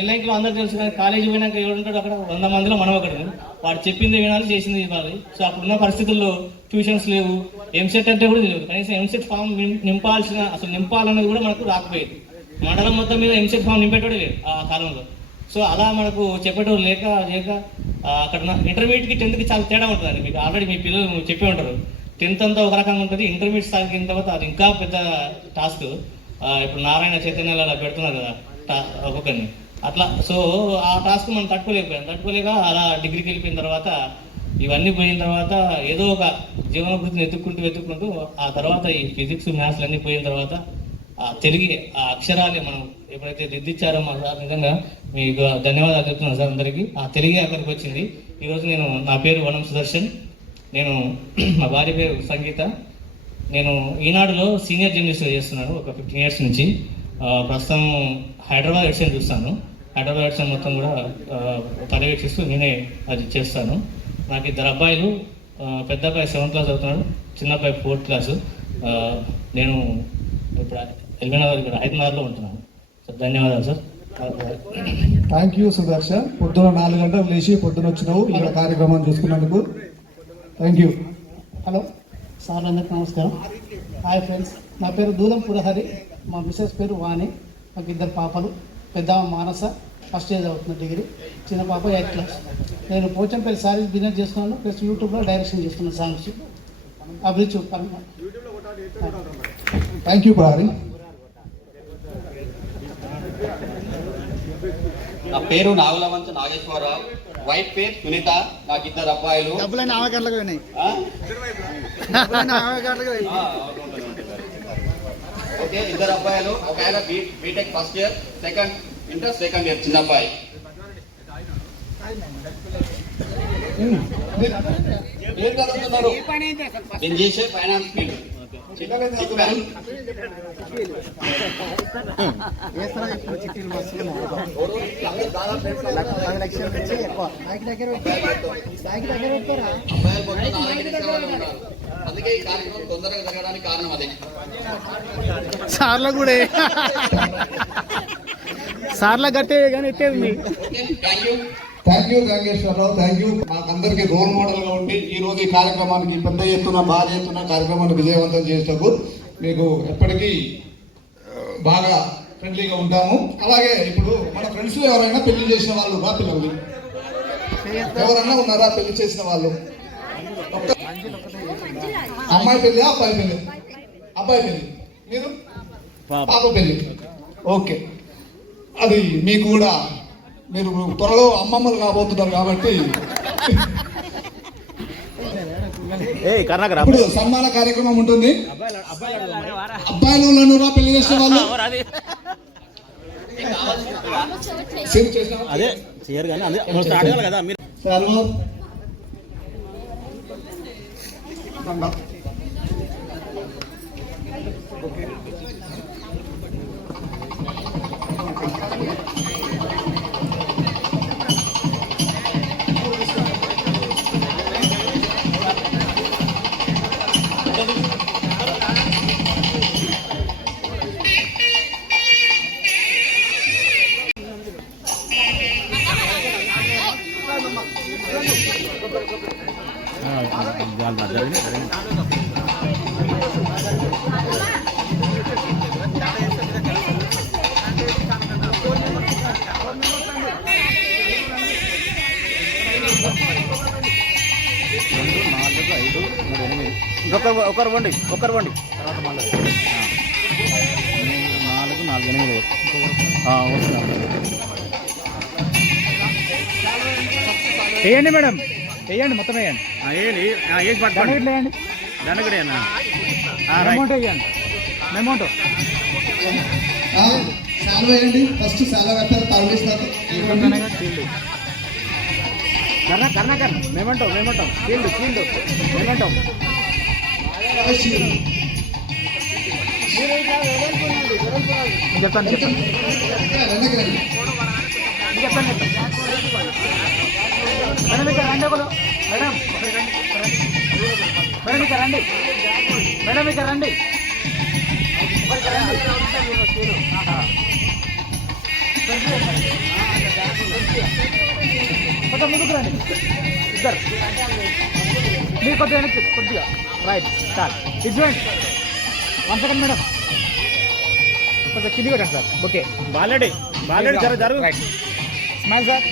ఎల్ఐకిలో అందరూ తెలుసు, కానీ కాలేజీ పోయినాక ఎవరు ఉంటాడు అక్కడ 100 మందిలో మనం ఒకటి. వాడు చెప్పింది వినాలి, చేసింది ఇవ్వాలి. సో అప్పుడున్న పరిస్థితుల్లో ట్యూషన్స్ లేవు, ఎంసెట్ అంటే కూడా తెలియదు. కనీసం ఎంసెట్ ఫామ్ నింపాలన్నది కూడా మనకు రాకపోయేది. మండలం మొత్తం మీద ఎంసెట్ ఫామ్ నింపేటోడు లేదు ఆ కాలంలో. సో అలా మనకు చెప్పేటోడు లేక అక్కడ ఇంటర్మీడియట్కి 10th చాలా తేడా ఉంటుందండి. మీకు ఆల్రెడీ మీ పిల్లలు చెప్పే ఉంటారు. 10th అంతా ఒక రకంగా ఉంటుంది, ఇంటర్మీడియట్ స్థాయికి వెళ్ళిన తర్వాత అది ఇంకా పెద్ద టాస్క్. ఇప్పుడు నారాయణ చైతన్యాలు అలా పెడుతున్నారు కదా ఒక్కొక్కరిని అట్లా. సో ఆ టాస్క్ మనం తట్టుకోలేక అలా డిగ్రీకి వెళ్ళిపోయిన తర్వాత ఇవన్నీ పోయిన తర్వాత ఏదో ఒక జీవనభృతిని వెతుక్కుంటూ ఆ తర్వాత ఈ ఫిజిక్స్, మ్యాథ్స్ అన్నీ పోయిన తర్వాత ఆ తెలుగు, ఆ అక్షరాలే మనం ఎప్పుడైతే దిద్దిచ్చారో మా సార్, నిజంగా మీకు ధన్యవాదాలు చెప్తున్నాను సార్ అందరికీ. ఆ తెలుగే అక్కడికి వచ్చింది. ఈరోజు నా పేరు వనం సుదర్శన్, నేను మా భార్య పేరు సంగీత. నేను ఈనాడులో సీనియర్ జర్నలిస్ట్ చేస్తున్నాను ఒక 15 years నుంచి. ప్రస్తుతం హైదరాబాద్ ఎడిషన్ చూస్తాను. హైదరాబాద్ ఎడిషన్ మొత్తం కూడా పర్యవేక్షిస్తూ నేనే అది చేస్తాను. నాకు 2 అబ్బాయిలు. పెద్ద అబ్బాయి 7th class చదువుతున్నాడు, చిన్న అబ్బాయి 4th class. నేను ఇప్పుడు ఎల్బీనగర్ ఇక్కడ హైదరాబాద్లో ఉంటున్నాను సార్. ధన్యవాదాలు సార్. Thank you Sudarshan. పొద్దున 4 గంటలకు లేచి పొద్దున వచ్చినావు ఇక్కడ కార్యక్రమాన్ని చూసుకున్నందుకు థ్యాంక్ యూ. హలో సార్, అందరికి నమస్కారం. హాయ్ ఫ్రెండ్స్, నా పేరు దూలం పురహరి, మా మిసెస్ పేరు వాణి. నాకు 2 పాపలు. పెద్ద మానస ఫస్ట్ ఇయర్ చదువుతున్న డిగ్రీ, చిన్న పాప 8th class. నేను పోచంపల్లి సారీస్ బిజినెస్ చేస్తున్నాను, ప్లస్ యూట్యూబ్లో డైరెక్షన్ చేస్తున్నాను సాంగ్స్. అభిరుచి థ్యాంక్ యూ పురహరి. నా పేరు నాగులవంచ నాగేశ్వరరావు, వైఫ్ పేరు సునీత, నాకు 2 అబ్బాయిలు. ఓకే, 2 అబ్బాయిలు. ఒక ఆయన B Tech first year, inter second year, చిన్న అబ్బాయి. ఏం చదువుతున్నారు? నేను చేసే ఫైనాన్స్ ఫీల్డ్. అందుకే ఈ కార్యక్రమం తొందరగా జరగడానికి కారణం అదే. సార్ల కూడా సార్ల గట్టే కానీ ఎట్టేది. Thank you Gangeswararao, thank you. మాకందరికి రోల్ మోడల్ గా ఉండి ఈ రోజు ఈ కార్యక్రమానికి పెద్ద ఎత్తున భారీ ఎత్తున కార్యక్రమాన్ని విజయవంతం చేసేందుకు మీకు ఎప్పటికీ బాగా ఫ్రెండ్లీగా ఉంటాము. అలాగే ఇప్పుడు మన ఫ్రెండ్స్ ఎవరైనా పెళ్లి చేసిన వాళ్ళు రా పిల్లలు ఎవరన్నా ఉన్నారా పెళ్లి చేసిన వాళ్ళు? అమ్మాయి పెళ్ళి, అబ్బాయి పెళ్ళి? అబ్బాయి పెళ్ళి. మీరు? పాప పెళ్ళి. ఓకే, అది మీకు కూడా మీరు త్వరలో అమ్మమ్మలు కాబోతున్నారు కాబట్టి ఇప్పుడు సన్మాన కార్యక్రమం ఉంటుంది. అబ్బాయిలు రా పెళ్లి చేసిన వాళ్ళు అదే చేయరు కానీ అడగాలి కదా మీరు. ఒకరు వండి తర్వాత మళ్ళీ 4, 4, 8 వేయండి మేడం, వేయండి మొత్తం వేయండి, వేసి పట్టుకోండి, వేయండి దండగడి అన్న అమౌంట్ వేయండి, అమౌంట్ సాల్వ్ వేయండి. ఫస్ట్ సాల్వ్ కట్టారు తరలిస్తారు. కర్ణాకర్ మేమంటాం ఫీల్డ్ మేమంటాం చెప్తాను మేడం ఇక్కడ రండి, ఒకరు మేడం ఇక్కడ రండి, మేడం ఇక్కడ రండి, కొంచెం ముందుకు రండి ఇద్దరు, మీరు కొద్దిగా వెనక్కి కొద్దిగా right start. It's 1 second madam, కొంచెం కింది పెట్టండి సార్. ఓకే బాలెడి జరుగు right smile sir.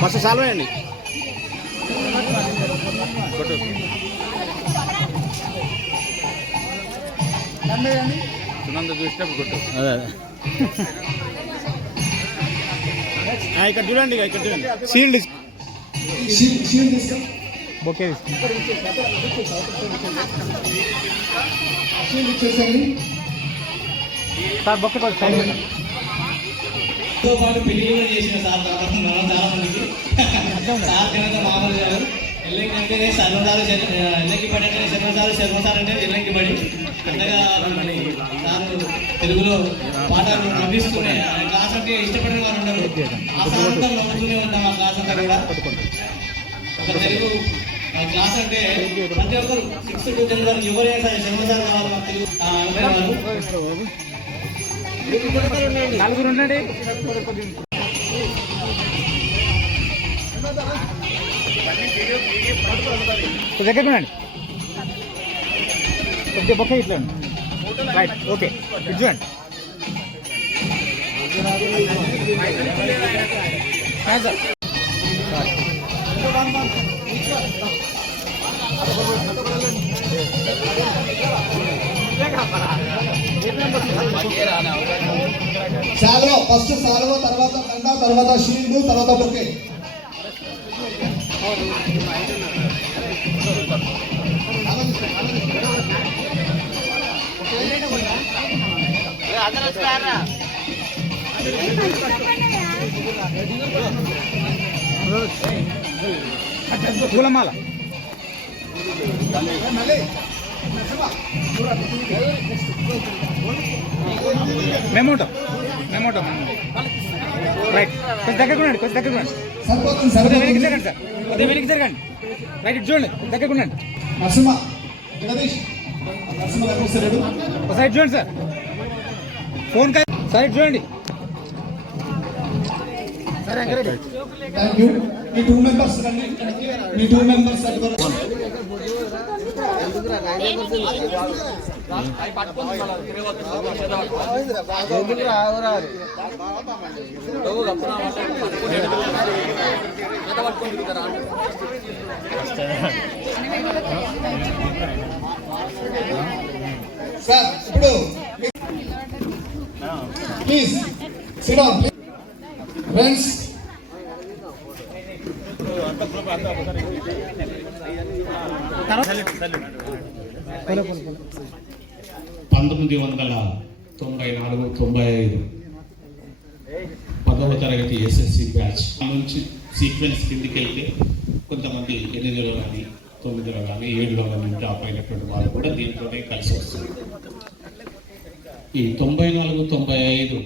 First solve అయ్యండి, కొట్టు సునంద చూసినప్పుడు కొట్టు. అదే ఇక్కడ చూడండి, షీల్డ్ ఓకే సార్ బొక్క తో పాటు పెళ్లి కూడా చేసిన సార్ కాబట్టి చాలా మందికి సార్ కనుక మామూలు గారు ఎల్లంకి అంటే ఎల్లంకి పడి అంటే శర్మసార్ అంటే ఎల్లంకి పడి పెద్దగా సార్ తెలుగులో పాటలు నవ్విస్తూనే క్లాస్ అంటే ఇష్టపడిన వారు ఉన్నారు. ఆ సార్ అంతా నవ్వుతూనే ఉన్నాం. ఆ క్లాస్ అంతా కూడా ఒక తెలుగు క్లాస్ అంటే ప్రతి ఒక్కరు 6th to 10th వరకు ఎవరైనా సరే శర్మసార్ కావాలి మాకు తెలుగు అనుకునేవారు. నలుగురు ఉండండి, దగ్గర ఉండండి, కొద్దిగా బొక్క ఇట్లా రైట్ ఓకే ఇది చూడండి. సాల్వ ఫస్ట్ సాల్వ, తర్వాత దండ, తర్వాత షీల్డ్, తర్వాత బొకే. పూలమాల మేమోటో రైట్, కొంచెం దగ్గర ఉండండి, కొద్దిగా వెనక్కి జరగండి సార్, కొద్దిగా వెనక్కి జరగండి రైట్. ఇటు చూడండి, దగ్గర ఉండండి. నరసింహ జగదీష్ సైడ్ చూడండి సార్, ఫోన్ సైడ్ చూడండి. Thank you. మీ 2 మెంబర్స్ రండి, మీ 2 మెంబర్స్ సార్ ఇప్పుడు ప్లీజ్ సిట్ డౌన్ ఫ్రెండ్స్. తర్వాత 1994-95 10వ తరగతి SSC బ్యాచ్ నుంచి సీక్వెన్స్ కిందికి వెళ్తే కొంతమంది 8లో కానీ 9లో కానీ 7లో కానీ డ్రాప్ అయినటువంటి వాళ్ళు కూడా దీంట్లోనే కలిసి వస్తుంది. ఈ 94-95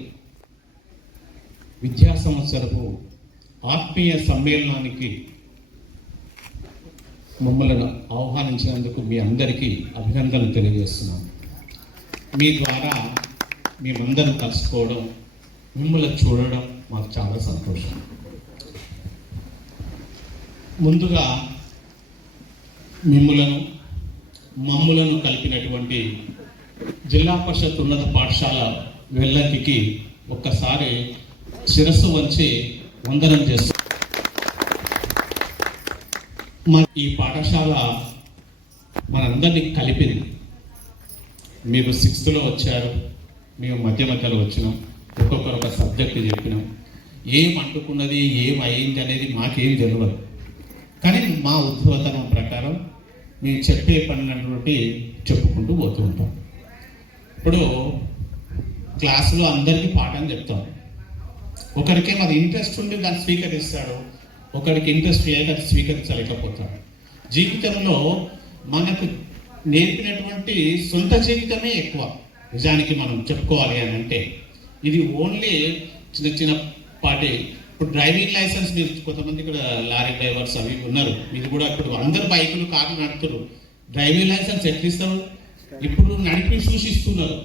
విద్యా సంవత్సరపు ఆత్మీయ సమ్మేళనానికి మమ్మల్ని ఆహ్వానించినందుకు మీ అందరికీ అభినందనలు తెలియజేస్తున్నాను. మీ ద్వారా మేమందరం కలుసుకోవడం, మిమ్మల్ని చూడడం మాకు చాలా సంతోషం. ముందుగా మమ్ములను కలిపినటువంటి జిల్లా పరిషత్ ఉన్నత పాఠశాల వెల్లంకికి ఒక్కసారి శిరస్సు వంచి వందనం చేస్తాం. ఈ పాఠశాల మనందరినీ కలిపింది. మీరు 6th వచ్చారు, మేము మధ్యలో వచ్చినాం, ఒక్కొక్కరు ఒక సబ్జెక్ట్ చెప్పినాం. ఏం అంటుకున్నది ఏం అయింది అనేది మాకేం తెలియదు, కానీ మా ఉద్భవతనం ప్రకారం మేము చెప్పే పనినటువంటి చెప్పుకుంటూ పోతూ ఉంటాం. ఇప్పుడు క్లాసులో అందరికీ పాఠం చెప్తాం. ఒకరికి అది ఇంట్రెస్ట్ ఉండి దాన్ని స్వీకరిస్తాడు, ఒకరికి ఇంట్రెస్ట్ లేక అది స్వీకరించలేకపోతాడు. జీవితంలో మనకు నేర్పినటువంటి సొంత జీవితమే ఎక్కువ నిజానికి మనం చెప్పుకోవాలి అని అంటే. ఇది ఓన్లీ చిన్న పాటి ఇప్పుడు డ్రైవింగ్ లైసెన్స్ మీరు కొంతమంది ఇక్కడ లారీ డ్రైవర్స్ అవి ఉన్నారు, మీరు కూడా ఇప్పుడు అందరు బైకులు కార్లు నడుపుతారు. డ్రైవింగ్ లైసెన్స్ ఎట్లా ఇస్తారు? ఇప్పుడు నడిపి సూచిస్తున్నారు.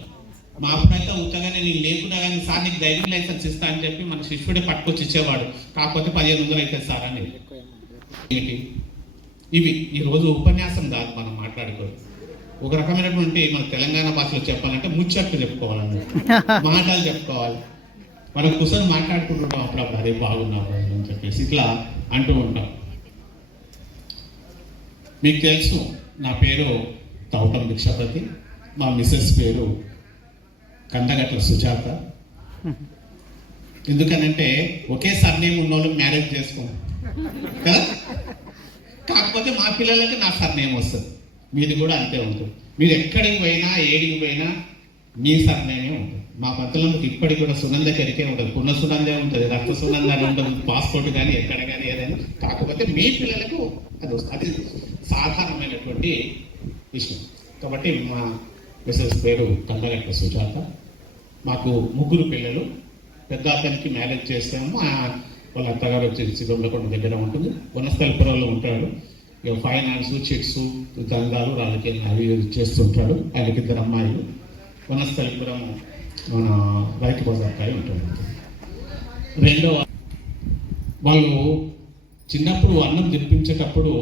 మా అప్పుడైతే ఉత్తగానే నేను లేకుండా కానీ సార్ నీకు డ్రైవింగ్ లైసెన్స్ ఇస్తా అని చెప్పి మన శిష్యుడే పట్టుకొచ్చి ఇచ్చేవాడు. కాకపోతే 1500 అవుతుంది సార్ అని. ఇవి ఈరోజు ఉపన్యాసం కాదు మనం మాట్లాడుకోవాలి. ఒక రకమైనటువంటి మన తెలంగాణ భాషలో చెప్పాలంటే ముచ్చట్లు చెప్పుకోవాలన్నమాట, మాటలు చెప్పుకోవాలి. మనం కూర్చొని మాట్లాడుకుంటుంటాం అప్పుడప్పుడు, అదే బాగున్నారు అని చెప్పేసి ఇట్లా అంటూ ఉంటాం. మీకు తెలుసు నా పేరు తౌటం భిక్షపతి, మా మిస్సెస్ పేరు కందగట్ల సుజాత. ఎందుకనంటే ఒకే సర్నేమ్ ఉన్న వాళ్ళు మ్యారేజ్ చేసుకుంటాం కదా, కాకపోతే మా పిల్లలకి నా సర్నేమ్ వస్తుంది, మీది కూడా అంతే ఉంటుంది. మీరు ఎక్కడికి పోయినా ఏడికి పోయినా మీ సర్నేమే ఉంటుంది. మా పత్తులకు ఇప్పటికి కూడా సునంద కెరికే ఉంటుంది, పున్న సునందే ఉంటుంది, రక్త సునంద అని ఉంటుంది, పాస్పోర్ట్ కానీ ఎక్కడ కానీ ఏదైనా. కాకపోతే మీ పిల్లలకు అది వస్తుంది, అది సాధారణమైనటువంటి విషయం. కాబట్టి మా మిస్సెస్ పేరు కందగట్ల సుజాత. మాకు 3 పిల్లలు. పెద్ద అతనికి మ్యారేజ్ చేస్తాము, వాళ్ళ అత్తగారు వచ్చి శ్రీరంగకొండ దగ్గర ఉంటుంది, వనస్థలిపురంలో ఉంటాడు. ఇక ఫైనాన్స్, చిట్స్, దందాలు, రాజకీయాలు అవి చేస్తుంటాడు. ఆయనకి 2 అమ్మాయిలు. వనస్థలిపురం మన రైతు బజార్కాయ ఉంటాడు. రెండవ వాళ్ళు చిన్నప్పుడు అన్నం తినిపించేటప్పుడు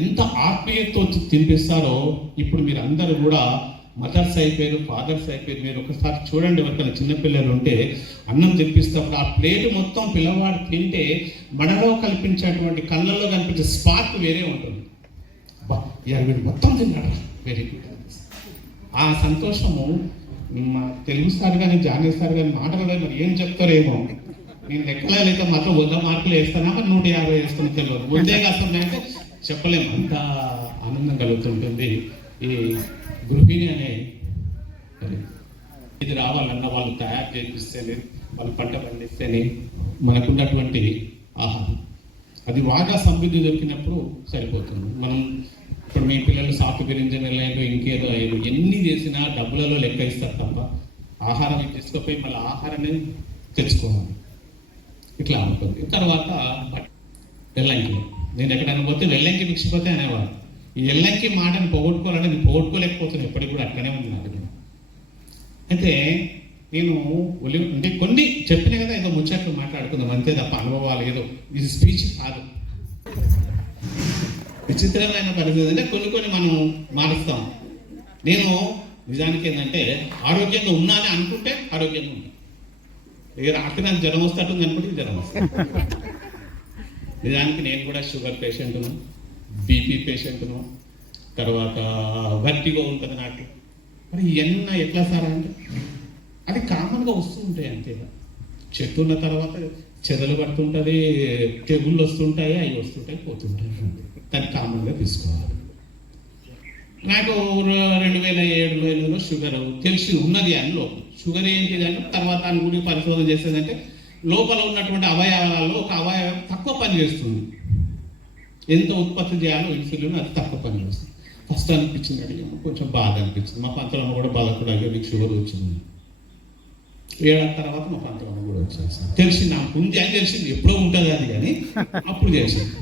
ఎంత ఆత్మీయతతో తినిపిస్తారో ఇప్పుడు మీరు అందరూ కూడా మదర్స్ అయిపోయారు, ఫాదర్స్ అయిపోయారు. మీరు ఒకసారి చూడండి, ఎవరికైనా చిన్నపిల్లలు ఉంటే అన్నం తినిపిస్తప్పుడు ఆ ప్లేట్ మొత్తం పిల్లవాడు తింటే మనలో కల్పించేటువంటి కళ్ళల్లో కనిపించే స్పార్క్ వేరే ఉంటుంది. వీడు మొత్తం తిన్నాడు, వెరీ గుడ్. ఆ సంతోషము మా తెలుగు సార్ కానీ జానీ సార్ కానీ మాటలు మరి ఏం చెప్తారేమో, నేను లెక్కలే లేక మాత్రం 100 మార్కులు వేస్తానా, మరి 150 వేస్తున్నా తెలియదు. ముందే కాకుండా అంటే చెప్పలేము, అంత ఆనందం కలుగుతుంటుంది. ఈ గృహిణి అనే ఇది రావాలన్నా వాళ్ళు తయారు చేపిస్తేనే, వాళ్ళు పంట పండిస్తేనే మనకున్నటువంటి ఆహారం అది బాగా సమృద్ధి దొరికినప్పుడు సరిపోతుంది. మనం ఇప్పుడు మీ పిల్లలు సాఫ్ట్వేర్ ఇంజనీర్లు అయ్యారు, ఇంకేదో అయ్యారు, ఎన్ని చేసినా డబ్బులలో లెక్క ఇస్తారు తప్ప ఆహారం తీసుకుపోయి మళ్ళీ ఆహారాన్ని తెచ్చుకోవాలి. ఇట్లా ఉంటుంది. తర్వాత వెల్లంకి, నేను ఎక్కడైనా పోతే వెల్లంకి మిక్సిపోతే అనేవాడు. ఈ ఎల్లంకి మాటను పోగొట్టుకోవాలంటే నేను పోగొట్టుకోలేకపోతున్నాను, ఎప్పటికి కూడా అట్లనే ఉంది నాకు. అయితే నేను అంటే కొన్ని చెప్పిన కదా, ఏదో ముచ్చట్లు మాట్లాడుకుందాం అంతే తప్ప అనుభవాలు ఏదో ఇది స్పీచ్ కాదు. విచిత్రమైన పరిస్థితి అంటే కొన్ని మనం మారుస్తాం. నేను నిజానికి ఏంటంటే ఆరోగ్యంగా ఉన్నానని అనుకుంటే ఆరోగ్యంగా ఉంటాను. ఇక రాత్రి నాకు జ్వరం వస్తాటుంది అనుకుంటే జ్వరం వస్తాను. నిజానికి నేను కూడా షుగర్ పేషెంట్ను, బీపీ పేషెంట్ను, తర్వాత వర్టిగో ఉంటుంది నాకు. మరి ఇవన్నీ ఎట్లా సార్ అంటే అది కామన్గా వస్తూ ఉంటాయి అంతేగా. చెట్టు ఉన్న తర్వాత చెదలు పడుతుంటుంది, తెగుళ్ళు వస్తుంటాయి, అవి వస్తుంటాయి పోతుంటాయి, దాన్ని కామన్గా తీసుకోవాలి. నాకు 2007లో షుగర్ తెలిసి ఉన్నది అని లోపల. షుగర్ ఏంటిది అంటే తర్వాత దాని గురించి పరిశోధన చేసేదంటే లోపల ఉన్నటువంటి అవయవాలలో ఒక అవయవం తక్కువ పని చేస్తుంది. ఎంత ఉత్పత్తి చేయాలో ఇన్సులిన్ అది తక్కువ పని చేస్తుంది. ఫస్ట్ అనిపించింది అడిగాము, కొంచెం బాధ అనిపించింది. మా పంతలో కూడా బాధపడాలి, నీకు షుగర్ వచ్చింది. 7 ఏళ్ళ తర్వాత మా పంతలో కూడా వచ్చేసి తెలిసింది, నాకు ఉంది అని తెలిసింది. ఎప్పుడో ఉంటుంది అది, కానీ అప్పుడు తెలిసింది.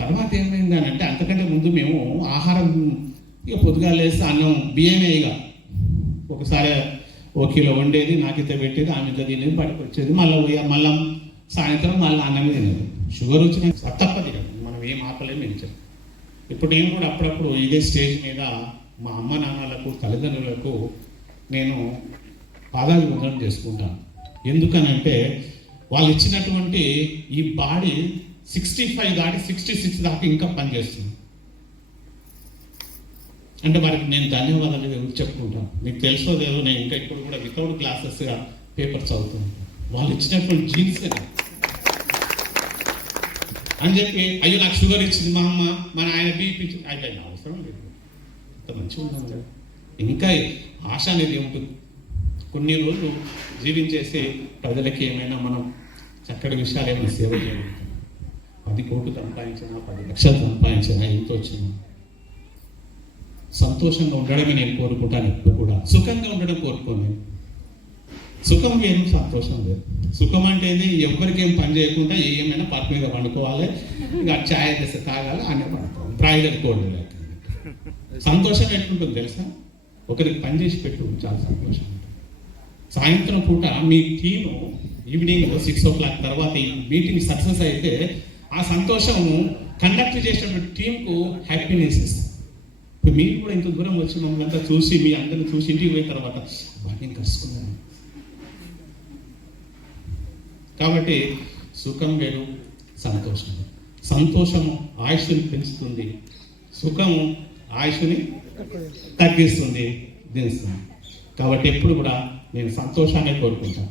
తర్వాత ఏమైంది అని అంటే అంతకంటే ముందు మేము ఆహారం ఇక పొద్దుగా లేస్తే అన్నం బియ్యమే, ఇక ఒకసారి 1 కిలో వండేది, నాకైతే పెట్టేది, ఆమె తినేది, బయటకు వచ్చేది, మళ్ళీ సాయంత్రం మళ్ళీ అన్నమే తినేది. షుగర్ వచ్చిన తప్పది కదా, మనం ఏం ఆపలేము ఇచ్చాం. ఇప్పుడు నేను కూడా అప్పుడప్పుడు ఇదే స్టేజ్ మీద మా అమ్మ నాన్నలకు తల్లిదండ్రులకు నేను పాదాభివందనం చేసుకుంటాను. ఎందుకనంటే వాళ్ళు ఇచ్చినటువంటి ఈ బాడీ 65 దాటి 66 దాకా ఇంకా పనిచేస్తుంది. అంటే వారికి నేను ధన్యవాదాలు చెప్పుకుంటాను. మీకు తెలుసో లేదో, నేను ఇంకా ఇప్పుడు కూడా వితౌట్ గ్లాసెస్గా పేపర్ చదువుతాను. వాళ్ళు ఇచ్చినటువంటి జీన్స్ అని చెప్పి అయ్యో నాకు షుగర్ ఇచ్చింది మా అమ్మ, మన ఆయన బీపీ ఇచ్చింది, అయిపోయింది, అవసరం లేదు. అంత మంచిగా ఉన్నాను కదా. ఇంకా ఆశ అనేది ఉంటుంది. కొన్ని రోజులు జీవించేసి ప్రజలకి ఏమైనా మనం చక్కటి విషయాలు ఏమైనా సేవ చేయగలుగుతాం. 10 కోట్లు సంపాదించినా, 10 లక్షలు సంపాదించినా, ఎంత వచ్చినా సంతోషంగా ఉండడమే నేను కోరుకుంటాను. ఎప్పుడు కూడా సుఖంగా ఉండడం కోరుకోను. సుఖం వేరు, సంతోషం వేరు. సుఖం అంటే ఎవరికి ఏం పని చేయకుండా ఏమైనా పార్క్ మీద పండుకోవాలి, ఇక ఛాయ్ చేస్తే తాగాలి, అన్నీ పండుకోవాలి, బ్రాయిలర్ కోడ్ లేక. సంతోషం ఎట్లుంటుంది తెలుసా? ఒకరికి పని చేసి పెట్టు, చాలా సంతోషం. సాయంత్రం పూట మీ టీము ఈవినింగ్ 6 o'clock తర్వాత ఈ మీటింగ్ సక్సెస్ అయితే ఆ సంతోషం కండక్ట్ చేసినటువంటి టీంకు హ్యాపీనెస్ ఇస్తుంది. ఇప్పుడు మీరు కూడా ఇంత దూరం వచ్చి మమ్మల్ని అంతా చూసి, మీ అందరిని చూసి ఇంటికి పోయిన తర్వాత నేను కలుసుకున్నాను. కాబట్టి సుఖం వేరు, సంతోషం. సంతోషము ఆయుష్ని పెంచుతుంది, సుఖము ఆయుష్ని తగ్గిస్తుంది, దించుతుంది. కాబట్టి ఎప్పుడు కూడా నేను సంతోషాన్ని కోరుకుంటాను.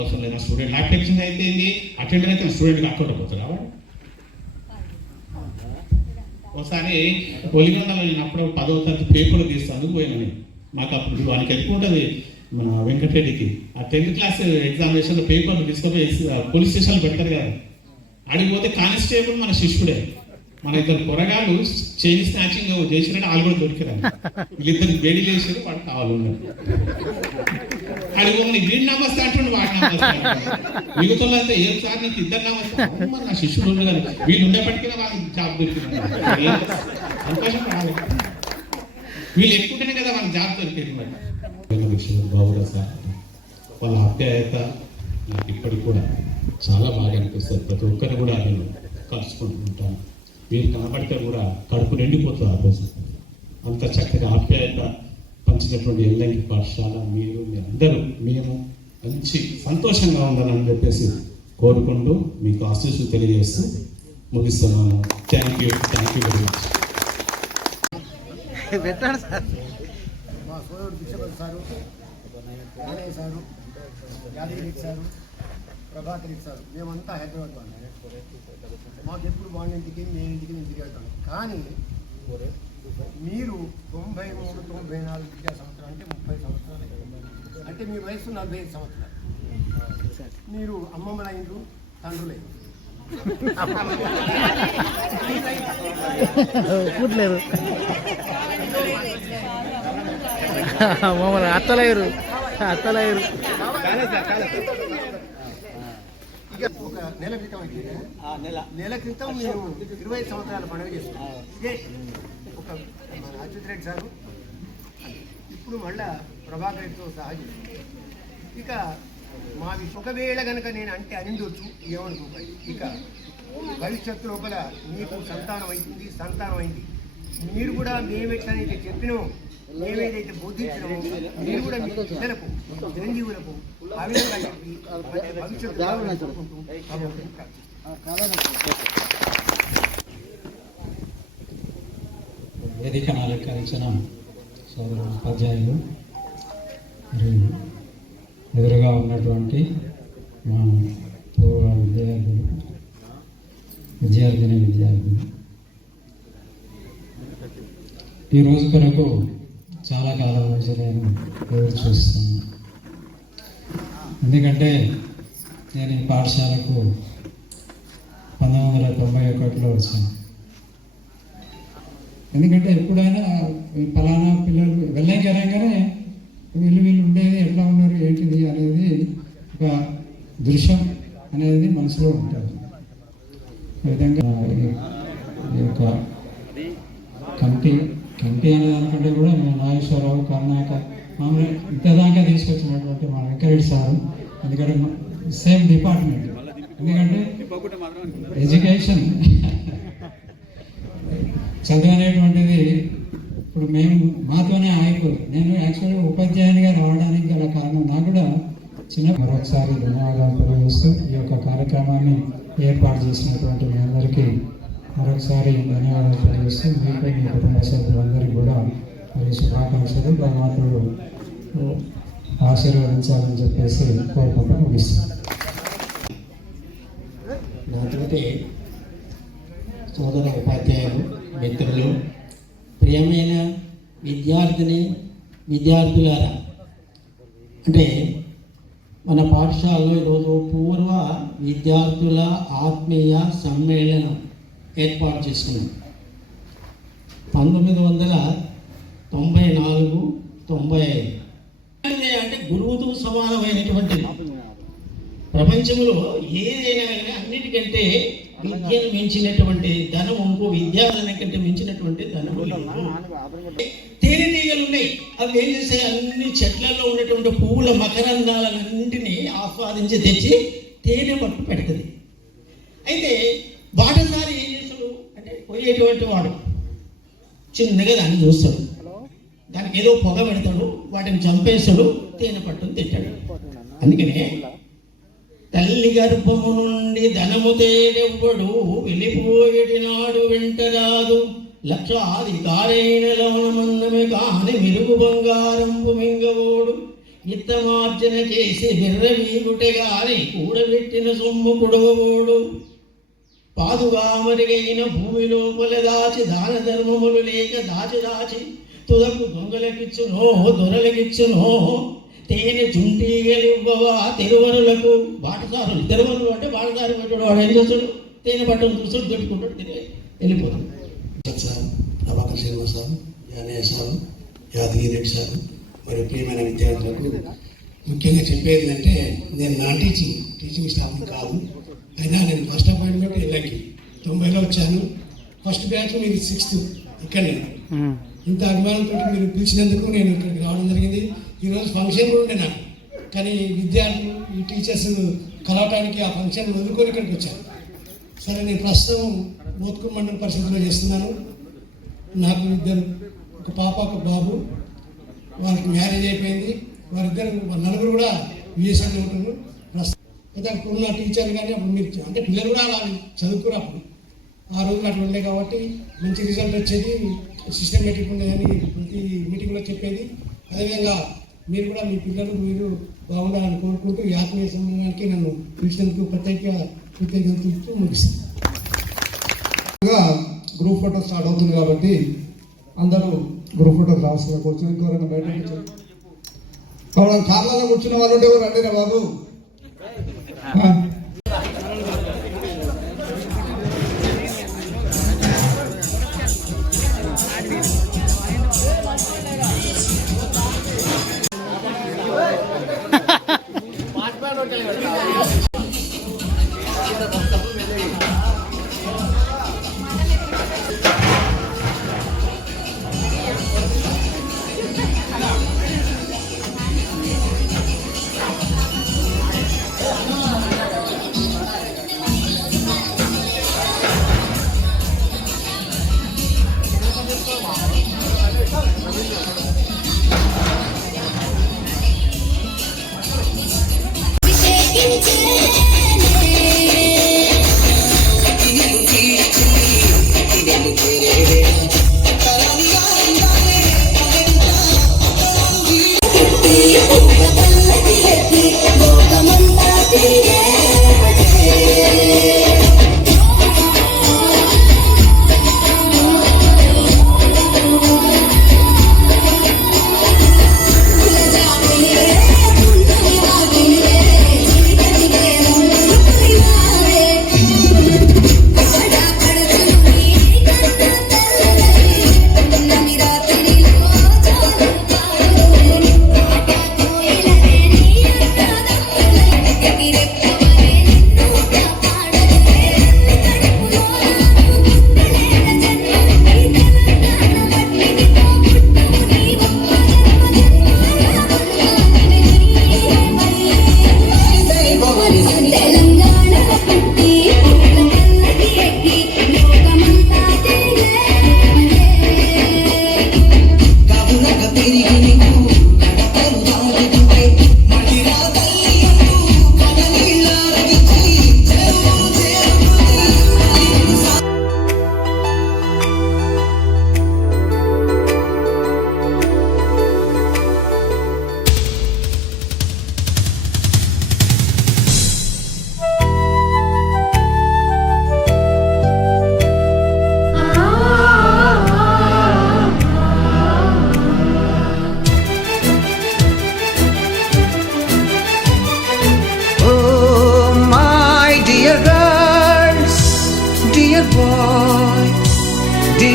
అవసరం లేదు, స్టూడెంట్ నాకు టెన్షన్ అయితే అటెండర్ అయితే స్టూడెంట్కి అక్కడ పోతారా? ఒకసారి ఒలిగొండలో నేను అప్పుడు 10వ తరగతి పేపర్లు తీస్తాను పోయినా. మాకు అప్పుడు వానికి ఎక్కువ ఉంటుంది మన వెంకటరెడ్డికి. ఆ 10th క్లాస్ ఎగ్జామినేషన్లో పేపర్లు తీసుకొని పోలీస్ స్టేషన్లో పెట్టారు కదా. అడిగిపోతే కానిస్టేబుల్ మన శిష్యుడే. మన 2 పొరగాళ్ళు చైన్ స్నాచింగ్ చేసినట్టు వాళ్ళు కూడా దొరికిరారు. వీళ్ళిద్దరు వేడి లేచారు, వాడు కావాలి ఉన్నారు. అడిగోమని వీడి నమస్తే అంటుండే, వాడి నమస్తే మిగతా అయితే ఏం సార్ నీకు 2 నమస్తే, నా శిష్యుడు ఉండే కదా, వీళ్ళు ఉండేప్పటికీ వాళ్ళకి జాబ్ దొరికింది. సంతోషం పడాలి, వీళ్ళు ఎక్కుంటేనే కదా వాళ్ళకి జాబ్ దొరికేది. బాబురా సార్ వాళ్ళ ఆప్యాయత నాకు ఇప్పటికి కూడా చాలా బాగా అనిపిస్తుంది. ప్రతి ఒక్కరు కూడా నేను కలుసుకుంటూ ఉంటాను. మీరు కనబడితే కూడా కడుపు నిండిపోతుంది. ఆ రోజు అంత చక్కగా ఆప్యాయత పంచినటువంటి ఎల్లంకి పాఠశాల మీరు, మీ అందరూ, మేము మంచి సంతోషంగా ఉండాలని చెప్పేసి కోరుకుంటూ మీకు ఆశీస్సులు తెలియజేస్తూ ముగిస్తున్నాను. Thank you very much. పెట్టాడు సార్. మా సోదరుడు Bichhapathi sir, Yadaiah sir, Yadagiri sir, Prabhakar sir, మేమంతా హైదరాబాద్ వాళ్ళు. మాకు ఎప్పుడు వాళ్ళ ఇంటికి, నేను ఇంటికి ఇంటికి వెళ్తాను. కానీ మీరు 93, 94 విద్యా సంవత్సరాలు అంటే 30 సంవత్సరాలు, అంటే మీ వయసు 45 సంవత్సరాలు. మీరు అమ్మమ్మల అయిండ్రు, తండ్రులైండ్రు. కూట్లేరు, అత్తలేరు. ఇక ఒక నెల క్రితం అయితే నెల క్రితం మేము 25 సంవత్సరాల పండుగ చేస్తున్నాం. ఇదే ఒక మన అచ్యుత్ రెడ్డి సారు, ఇప్పుడు మళ్ళా ప్రభాకర్ రెడ్డితో సహా చేస్తున్నాం. ఇక మావి ఒకవేళ కనుక నేను అంటే అనిండొచ్చు, ఏమనుకోకండి. ఇక భవిష్యత్తు లోపల మీకు సంతానం అయింది. మీరు కూడా మేమెట్లనైతే చెప్పినామో, మేమేదైతే బోధించినామో, మీరు కూడా మీ పిల్లలకు, చిరంజీవులకు ఆ విధంగా చెప్పి భవిష్యత్తు వేదికను అలంకరించిన ఉపాధ్యాయులు మరియు ఎదురుగా ఉన్నటువంటి మా పూర్వ విద్యార్థులు ఈ రోజు కొరకు చాలా కాలం నుంచి నేను ఎదురు చూస్తున్నాను. ఎందుకంటే నేను ఈ పాఠశాలకు 1991లో వచ్చాను. ఎందుకంటే ఎప్పుడైనా ఈ ఫలానా పిల్లలు వెళ్ళంగానే వీళ్ళు ఉండేది ఎట్లా ఉన్నారు ఏంటిది అనేది ఒక దృశ్యం అనేది మనసులో ఉంటుంది. ఈ విధంగా ఈ యొక్క కమిటీ అనే దానికంటే కూడా మేము నాగేశ్వరరావు కర్ణాక మామూలు ఇంతదాకా తీసుకొచ్చినటువంటి మా వెంకరెడ్డి సారు, ఎందుకంటే సేమ్ డిపార్ట్మెంట్. ఎందుకంటే ఎడ్యుకేషన్ చదువు అనేటువంటిది ఇప్పుడు మేము మాతోనే ఆగిపోదు. నేను యాక్చువల్గా ఉపాధ్యాయునిగా రావడానికి గల కారణం నాకు కూడా మరొకసారి ధన్యవాదాలు తెలియజేస్తూ ఈ యొక్క కార్యక్రమాన్ని ఏర్పాటు చేసినటువంటి మీ అందరికీ మరొకసారి ధన్యవాదాలు తెలియజేస్తూ మీపై మీ కుటుంబ సభ్యులందరికీ కూడా మరి శుభాకాంక్షలు, భగవంతుడు ఆశీర్వదించాలని చెప్పేసి కోరుకుంటూ ముగిస్తున్నాను. నాతోటి సోదర ఉపాధ్యాయులు, మిత్రులు, ప్రియమైన విద్యార్థులారా, అంటే మన పాఠశాలలో ఈరోజు పూర్వ విద్యార్థుల ఆత్మీయ సమ్మేళనం ఏర్పాటు చేసుకున్నాం. 1994-95 అంటే గురువుతో సమానమైనటువంటి ప్రపంచంలో ఏదైనా కానీ అన్నిటికంటే విద్యను మించినటువంటి ధనం ఇంకో విద్యాధనం కంటే మించినటువంటి ధనము లేదు. తేనెటీగలు ఉన్నాయి, అవి ఏం చేస్తాయి, అన్ని చెట్లలో ఉన్నటువంటి పువ్వుల మకరందాలన్నింటినీ ఆస్వాదించి తెచ్చి తేనె పట్టు పెడుతుంది. అయితే బాటసారి ఏం చేస్తాడు అంటే పోయేటువంటి వాడు చిన్నగా దాన్ని చూస్తాడు, దానికి ఏదో పొగ పెడతాడు, వాటిని చంపేస్తాడు, తేనె పట్టును తింటాడు. అందుకనే తల్లి గర్భము నుండి ధనము తేడెవ్వడు వెళ్ళిపోయేటి నాడు వెంటరాదు, లక్షాధికారైన లవణమన్నమే కాని మెరుగు బంగారంపు మింగవోడు, ఇత్తమార్జన చేసి బిర్రవీగుటె గాని కూడబెట్టిన సొమ్ము కుడవోడు, పాదుగా మరుగైన భూమి లోపల దాచి దాన ధర్మములు లేక దాచి తుదకు దొంగలకిచ్చునో దొరలకిచ్చునో, తేనె చుంటీగలివ్వవా తిరువరులకు. బాటసారులు తిరువరులు అంటే బాటసారి పెట్టాడు, వాడు ఏం చేస్తాడు, తేనె పట్టడం చూస్తాడు, దొట్టుకుంటాడు, తిరిగి వెళ్ళిపోతాడు. Sir, Prabhakar Sharma sir, Yanaiah sir, Yadagiri Reddy sir, మరి ప్రియమైన విద్యార్థులకు ముఖ్యంగా చెప్పేది అంటే, నేను నా టీచింగ్ స్టాఫ్ కాదు, అయినా నేను ఫస్ట్ అపాయింట్మెంట్ వెళ్ళకి 90లో వచ్చాను. ఫస్ట్ బ్యాచ్ మీది 6th ఇక్కడనే. ఇంత అభిమానంతో మీరు పిలిచినందుకు నేను ఇక్కడికి రావడం జరిగింది. ఈరోజు ఫంక్షన్ కూడా ఉండే నాకు, కానీ విద్యార్థులు ఈ టీచర్స్ కలవటానికి ఆ ఫంక్షన్ వదులుకొని ఇక్కడికి వచ్చాను. సరే, నేను ప్రస్తుతం మోత్కూరు మండల పరిషత్లో చేస్తున్నాను. నాకు ఇద్దరు, ఒక పాప ఒక బాబు, వాళ్ళకి మ్యారేజ్ అయిపోయింది. వారిద్దరు నలుగురు కూడా విఎస్ఎన్లో ఉంటున్నారు. అయితే అప్పుడు ఉన్న టీచర్లు కానీ అప్పుడు మీరు అంటే పిల్లలు కూడా అలా చదువుకురు. అప్పుడు ఆ రోజులు అట్లా ఉండే కాబట్టి మంచి రిజల్ట్ వచ్చేది, సిస్టమేటిక్ ఉండేదని ప్రతి మీటింగ్లో చెప్పేది. అదేవిధంగా మీరు కూడా మీ పిల్లలు మీరు బాగుండాలని కోరుకుంటూ ఈ ఆత్మీయ సమ్మేళనానికి నన్ను పిలిచినందుకు ప్రత్యేక కృతజ్ఞతలు ముగిస్తాను. గ్రూప్ ఫోటో స్టార్ట్ అవుతుంది కాబట్టి అందరూ గ్రూప్ ఫోటోస్ రావాల్సిన కూర్చొని ఇంకోరైనా బయట కార్లలో కూర్చున్న వాళ్ళు ఉంటే రండి రా బాబు.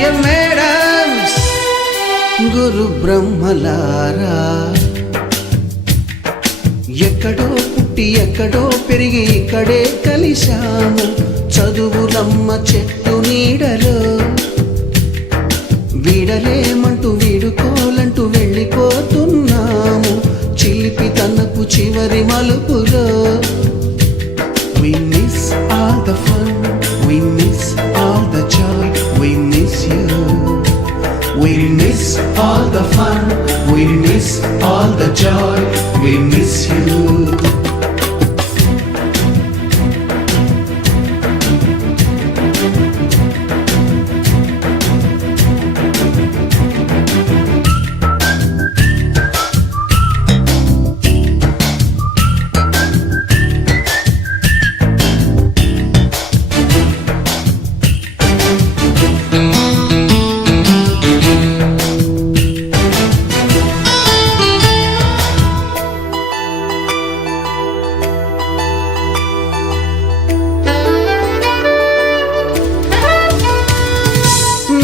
డియర్ మేడమ్స్, గురు బ్రహ్మలారా, ఎక్కడో పుట్టి ఎక్కడో పెరిగి ఇక్కడే కలిశాము చదువులమ్మ చెట్టు నీడలో. వీడలేమంటూ వీడుకోలంటూ వెళ్ళిపోతున్నాము చిలిపి తనకు చివరి మలుపులో. We miss all the fun, we miss all the joy, we miss you. We miss all the fun, we miss all the joy, we miss you.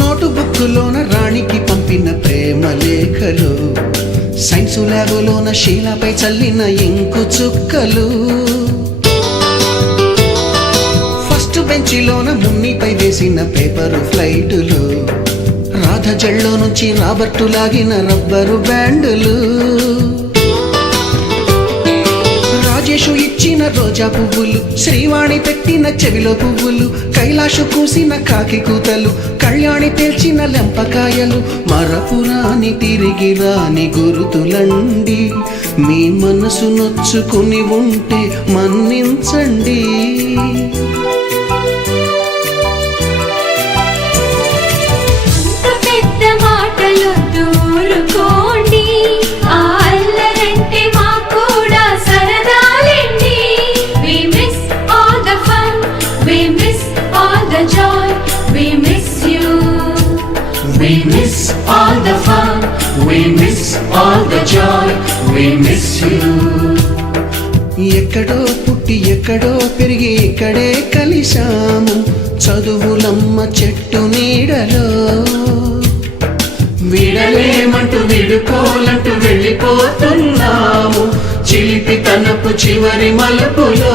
నోటుబుక్కులోన రాణికి పంపిన ప్రేమ లేఖలు, సైన్సు ల్యాబులోన శీలపై చల్లిన ఇంకు చుక్కలు, ఫస్ట్ బెంచిలోన మున్నిపై వేసిన పేపరు ఫ్లైటులు, రాధ జల్లో నుంచి రాబర్టు లాగిన రబ్బరు బ్యాండులు, రాజేషు ఇచ్చిన రోజా పువ్వులు, శ్రీవాణి పెట్టిన చెవిలో పువ్వులు, కైలాషు కూసిన కాకి కూతలు, కళ్యాణి పేల్చిన లెంపకాయలు, మరపురాని తిరిగి రాని గురుతులండి. మీ మనసు నొచ్చుకుని ఉంటే మన్నించండి. పెద్ద మాటలు దూరుకోండి, అల్లరంటే మాకు కూడా సరదాలండి. We miss all the fun, we miss all the joy, we miss you. We miss all the fun, we miss all the joy, we miss you. ఎక్కడో పుట్టి ఎక్కడో పెరిగి ఇక్కడే కలిశాము చదువులమ్మ చెట్టు నీడలో. వీడలేమంటూ వీడుకోలంటూ వెళ్ళిపోతున్నాము చిలిపి తనపు చివరి మలుపులో.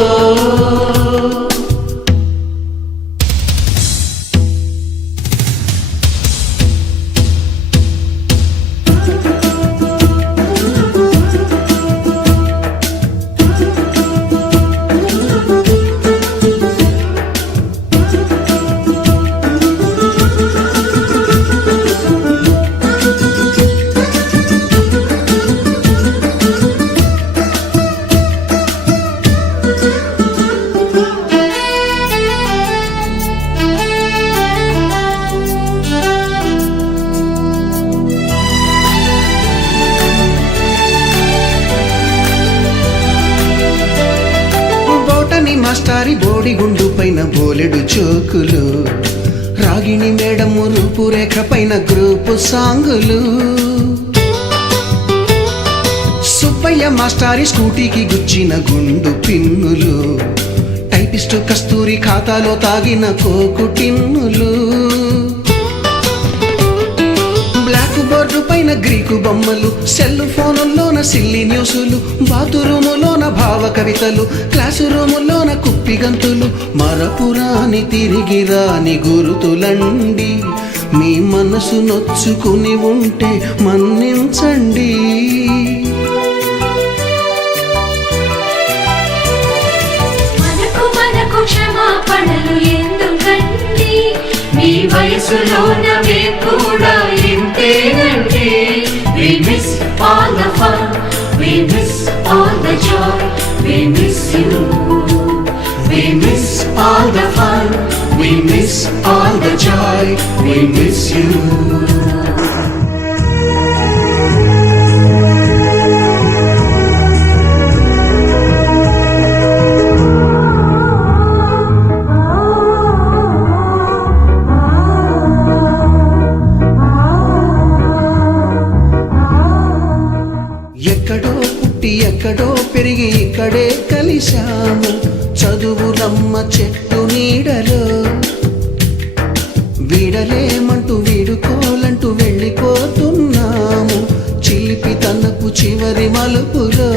మాస్టారి బోడిగుండు పైన బోలెడు చోకులు, రాగిణి మేడము రూపురేఖ పైన గ్రూపు సాంగులు, సుబ్బయ్య మాస్టారి స్కూటీకి గుచ్చిన గుండు పిన్నులు, టైపిస్టు కస్తూరి ఖాతాలో తాగిన కోకు టిన్నులు, బ్లాక్ బోర్డు పైన గ్రీకు బొమ్మలు, సెల్ ఫోనుల్లోన సిల్లి న్యూసులు, బాతురూములోన భావ కవితలు, క్లాసు రూములోన కుప్పి గంతులు, మరపురాని తిరిగి రాని గురుతులండి. మీ మనసు నొచ్చుకుని ఉంటే మన్నించండి. మనకు క్షమాపణలు ఎందుకండి, మీ వయసులోన మేము కూడా ఇంతేనండి. We miss all the fun, we miss all the joy, we miss you. We miss all the fun, we miss all the joy, we miss you. ఎక్కడో పెరిగి ఇక్కడే కలిశాము చదువులమ్మ చెట్టు నీడలో. వీడలేమంటూ తనపు చివరి మలుపులో